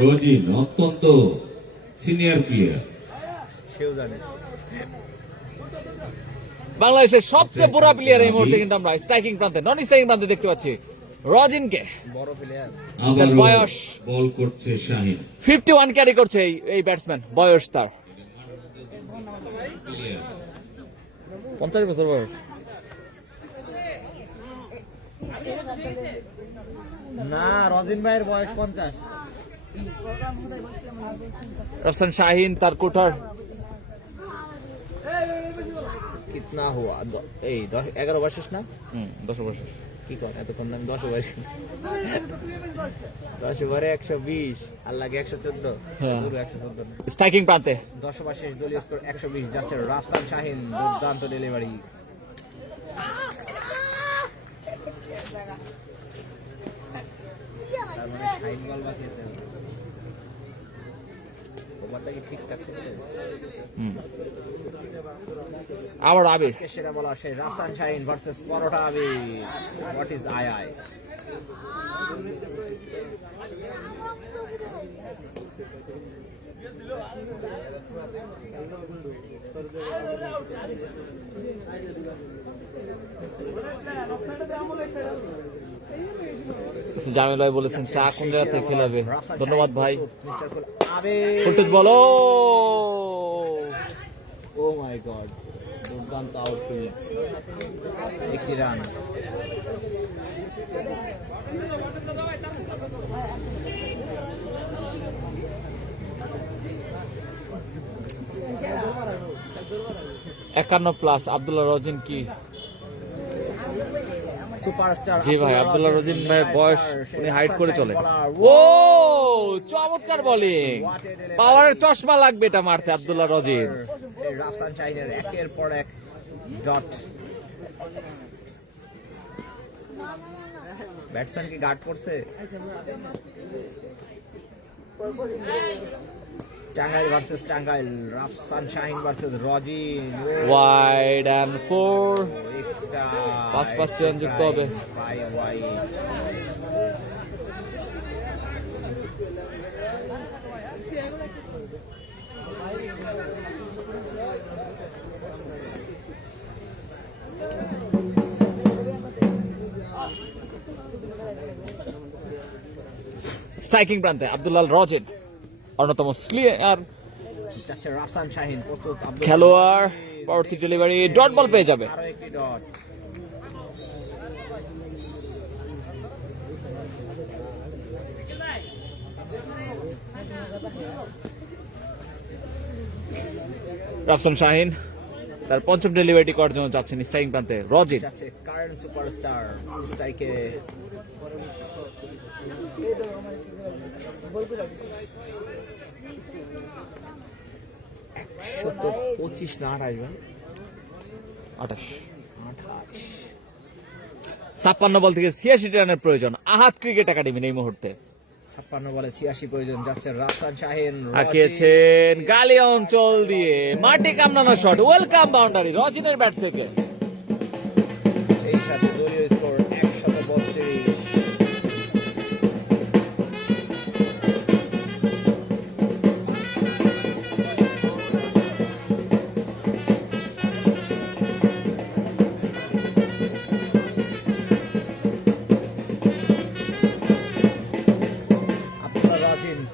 রজিন অত্যন্ত সিনিয়র প্লেয়ার, সেও জানে। বাংলাদেশের সবচেয়ে বড় প্লেয়ার এই মুহূর্তে কিন্তু আমরা স্ট্রাইকিং প্রান্তে, নন স্ট্রাইকিং প্রান্তে দেখতে পাচ্ছি রজিনকে। বড় প্লেয়ার, আবারও বয়স বল করছে শাহিন। 51 ক্যারি করছে এই ব্যাটসম্যান, বয়স তার 50 বছর বয়স। না রজিন ভাইয়ের বয়স 50। রফসান শাহিন তার কোঠার কিতনা হুয়া? এই 11 ওভার শেষ না? 10 ওভার শেষ। কি কর এত কম দাম? 10 ওভার 10 ওভারে 120 আর লাগে 114, হ্যাঁ। পুরো 114। স্ট্রাইকিং প্রান্তে 10 ওভার শেষ, দলীয় স্কোর 120, যাচ্ছে রাফসান শাহিন, দুর্দান্ত ডেলিভারি। তার মানে শাহিন বল বাকি আছে। ওভার কামটা কি ঠিকঠাক করছে? আবার আবির আজকে সেরা বলা সেই Rafsan Shahin versus Porota Abir. What is I I? Jamil ভাই বলেছেন চা কোন জায়গা থেকে খেলাবে, রাফসান ধন্যবাদ শাহিন ভাই। প্রস্তুত, মিস্টার আবির। ফুলটেজ বলো, ও মাই গড, দুর্দান্ত আউটফিল্ড, একটি রান। একান্ন প্লাস আব্দুল্লাহ রজিন কি? সুপারস্টার জি ভাই, আব্দুল্লাহ রজিন ভাই বয়স উনি হাইট করে চলে। ও চমৎকার বোলিং, পাওয়ারের চশমা লাগবে এটা মারতে আব্দুল্লাহ রজিন। সেই রাফসান শাহিনের একের পর এক ডট। ব্যাটসম্যান কি গার্ড করছে? Tangail versus Tangail, Rafsan Shahin versus Rajin. Wide and 4, extra 5 run যুক্ত হবে। 5 ওয়াইড। স্ট্রাইকিং প্রান্তে আব্দুল্লাহ রজিন অন্যতম ক্লিয়ার যাচ্ছে রাফসান শাহিন, প্রস্তুত আব্দুল খেলোয়াড়, পরবর্তী ডেলিভারি ডট বল পেয়ে যাবে। আরো একটি ডট। রাফসান শাহিন তার পঞ্চম ডেলিভারিটি করার জন্য যাচ্ছেন স্ট্রাইকিং প্রান্তে রজিন। যাচ্ছে কারেন্ট সুপারস্টার স্ট্রাইকে। একশত 25 না 28 ভাই, 28 56 বল থেকে 86 রানের প্রয়োজন আহাত ক্রিকেট একাডেমির এই মুহূর্তে। 56 বলে 86 প্রয়োজন। যাচ্ছে রাফসান শাহিন, আঁকিয়েছেন গালি অঞ্চল দিয়ে মাটি কামড়ানো শট, ওয়েলকাম বাউন্ডারি রজিনের ব্যাট থেকে। এই সাথে দলীয় স্কোর 132।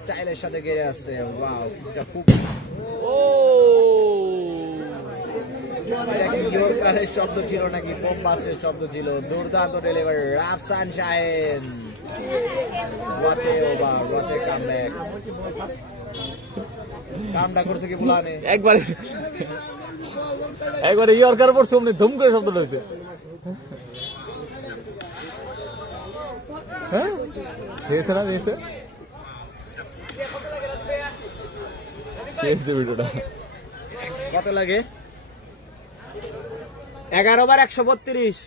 স্টাইলের সাথে গেড়ে আসছে। ওয়াও, এটা খুব ও ইয়র্কারের শব্দ ছিল নাকি বোমবাস্টের শব্দ ছিল? দুর্দান্ত ডেলিভারি রাফসান শাহিন। ওয়াচে ওভার, ওয়াচে কামব্যাক। কামটা করছে কি বুলানে? একবারে ইয়র্কার পড়ছে অমনি ধুম করে শব্দ হয়েছে। হ্যাঁ শেষ না জিনিসটা, শেষ ভিডিওটা। কত লাগে? 11 ওভার 132।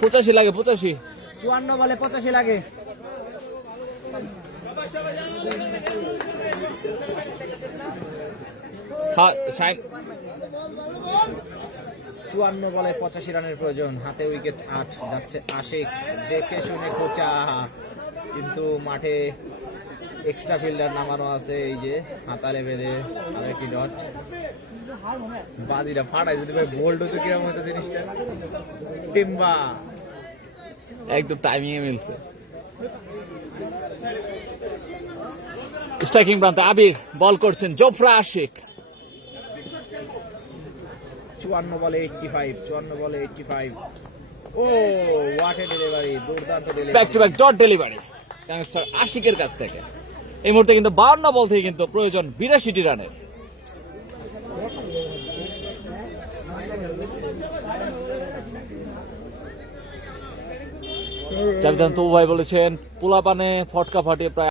85 লাগে, 85 54 বলে 85 লাগে। হ্যাঁ শাইন 54 বলে 85 রানের প্রয়োজন। হাতে উইকেট 8। যাচ্ছে আশিক, দেখে শুনে কোচা, কিন্তু মাঠে এক্সট্রা ফিল্ডার নামানো আছে। এই যে হাতালে বেঁধে আর একটি ডট। বাজিটা ফাটাই যদি ভাই বোল্ড হতো কিরকম হতো জিনিসটা। টিম্বা একদম টাইমিং এ মিলছে। স্ট্রাইকিং প্রান্তে আবির বল করছেন জোফরা আশিক। 54 বলে 85, 54 বলে 85। ও হোয়াট এ ডেলিভারি, দুর্দান্ত delivery. Back to back dot delivery youngster আশিকের কাছ থেকে। এই মুহূর্তে কিন্তু 52 বল থেকে কিন্তু প্রয়োজন 82টি রানের। জাভেদ তবু ভাই বলেছেন পোলাপানে ফটকা ফাটিয়ে প্রায়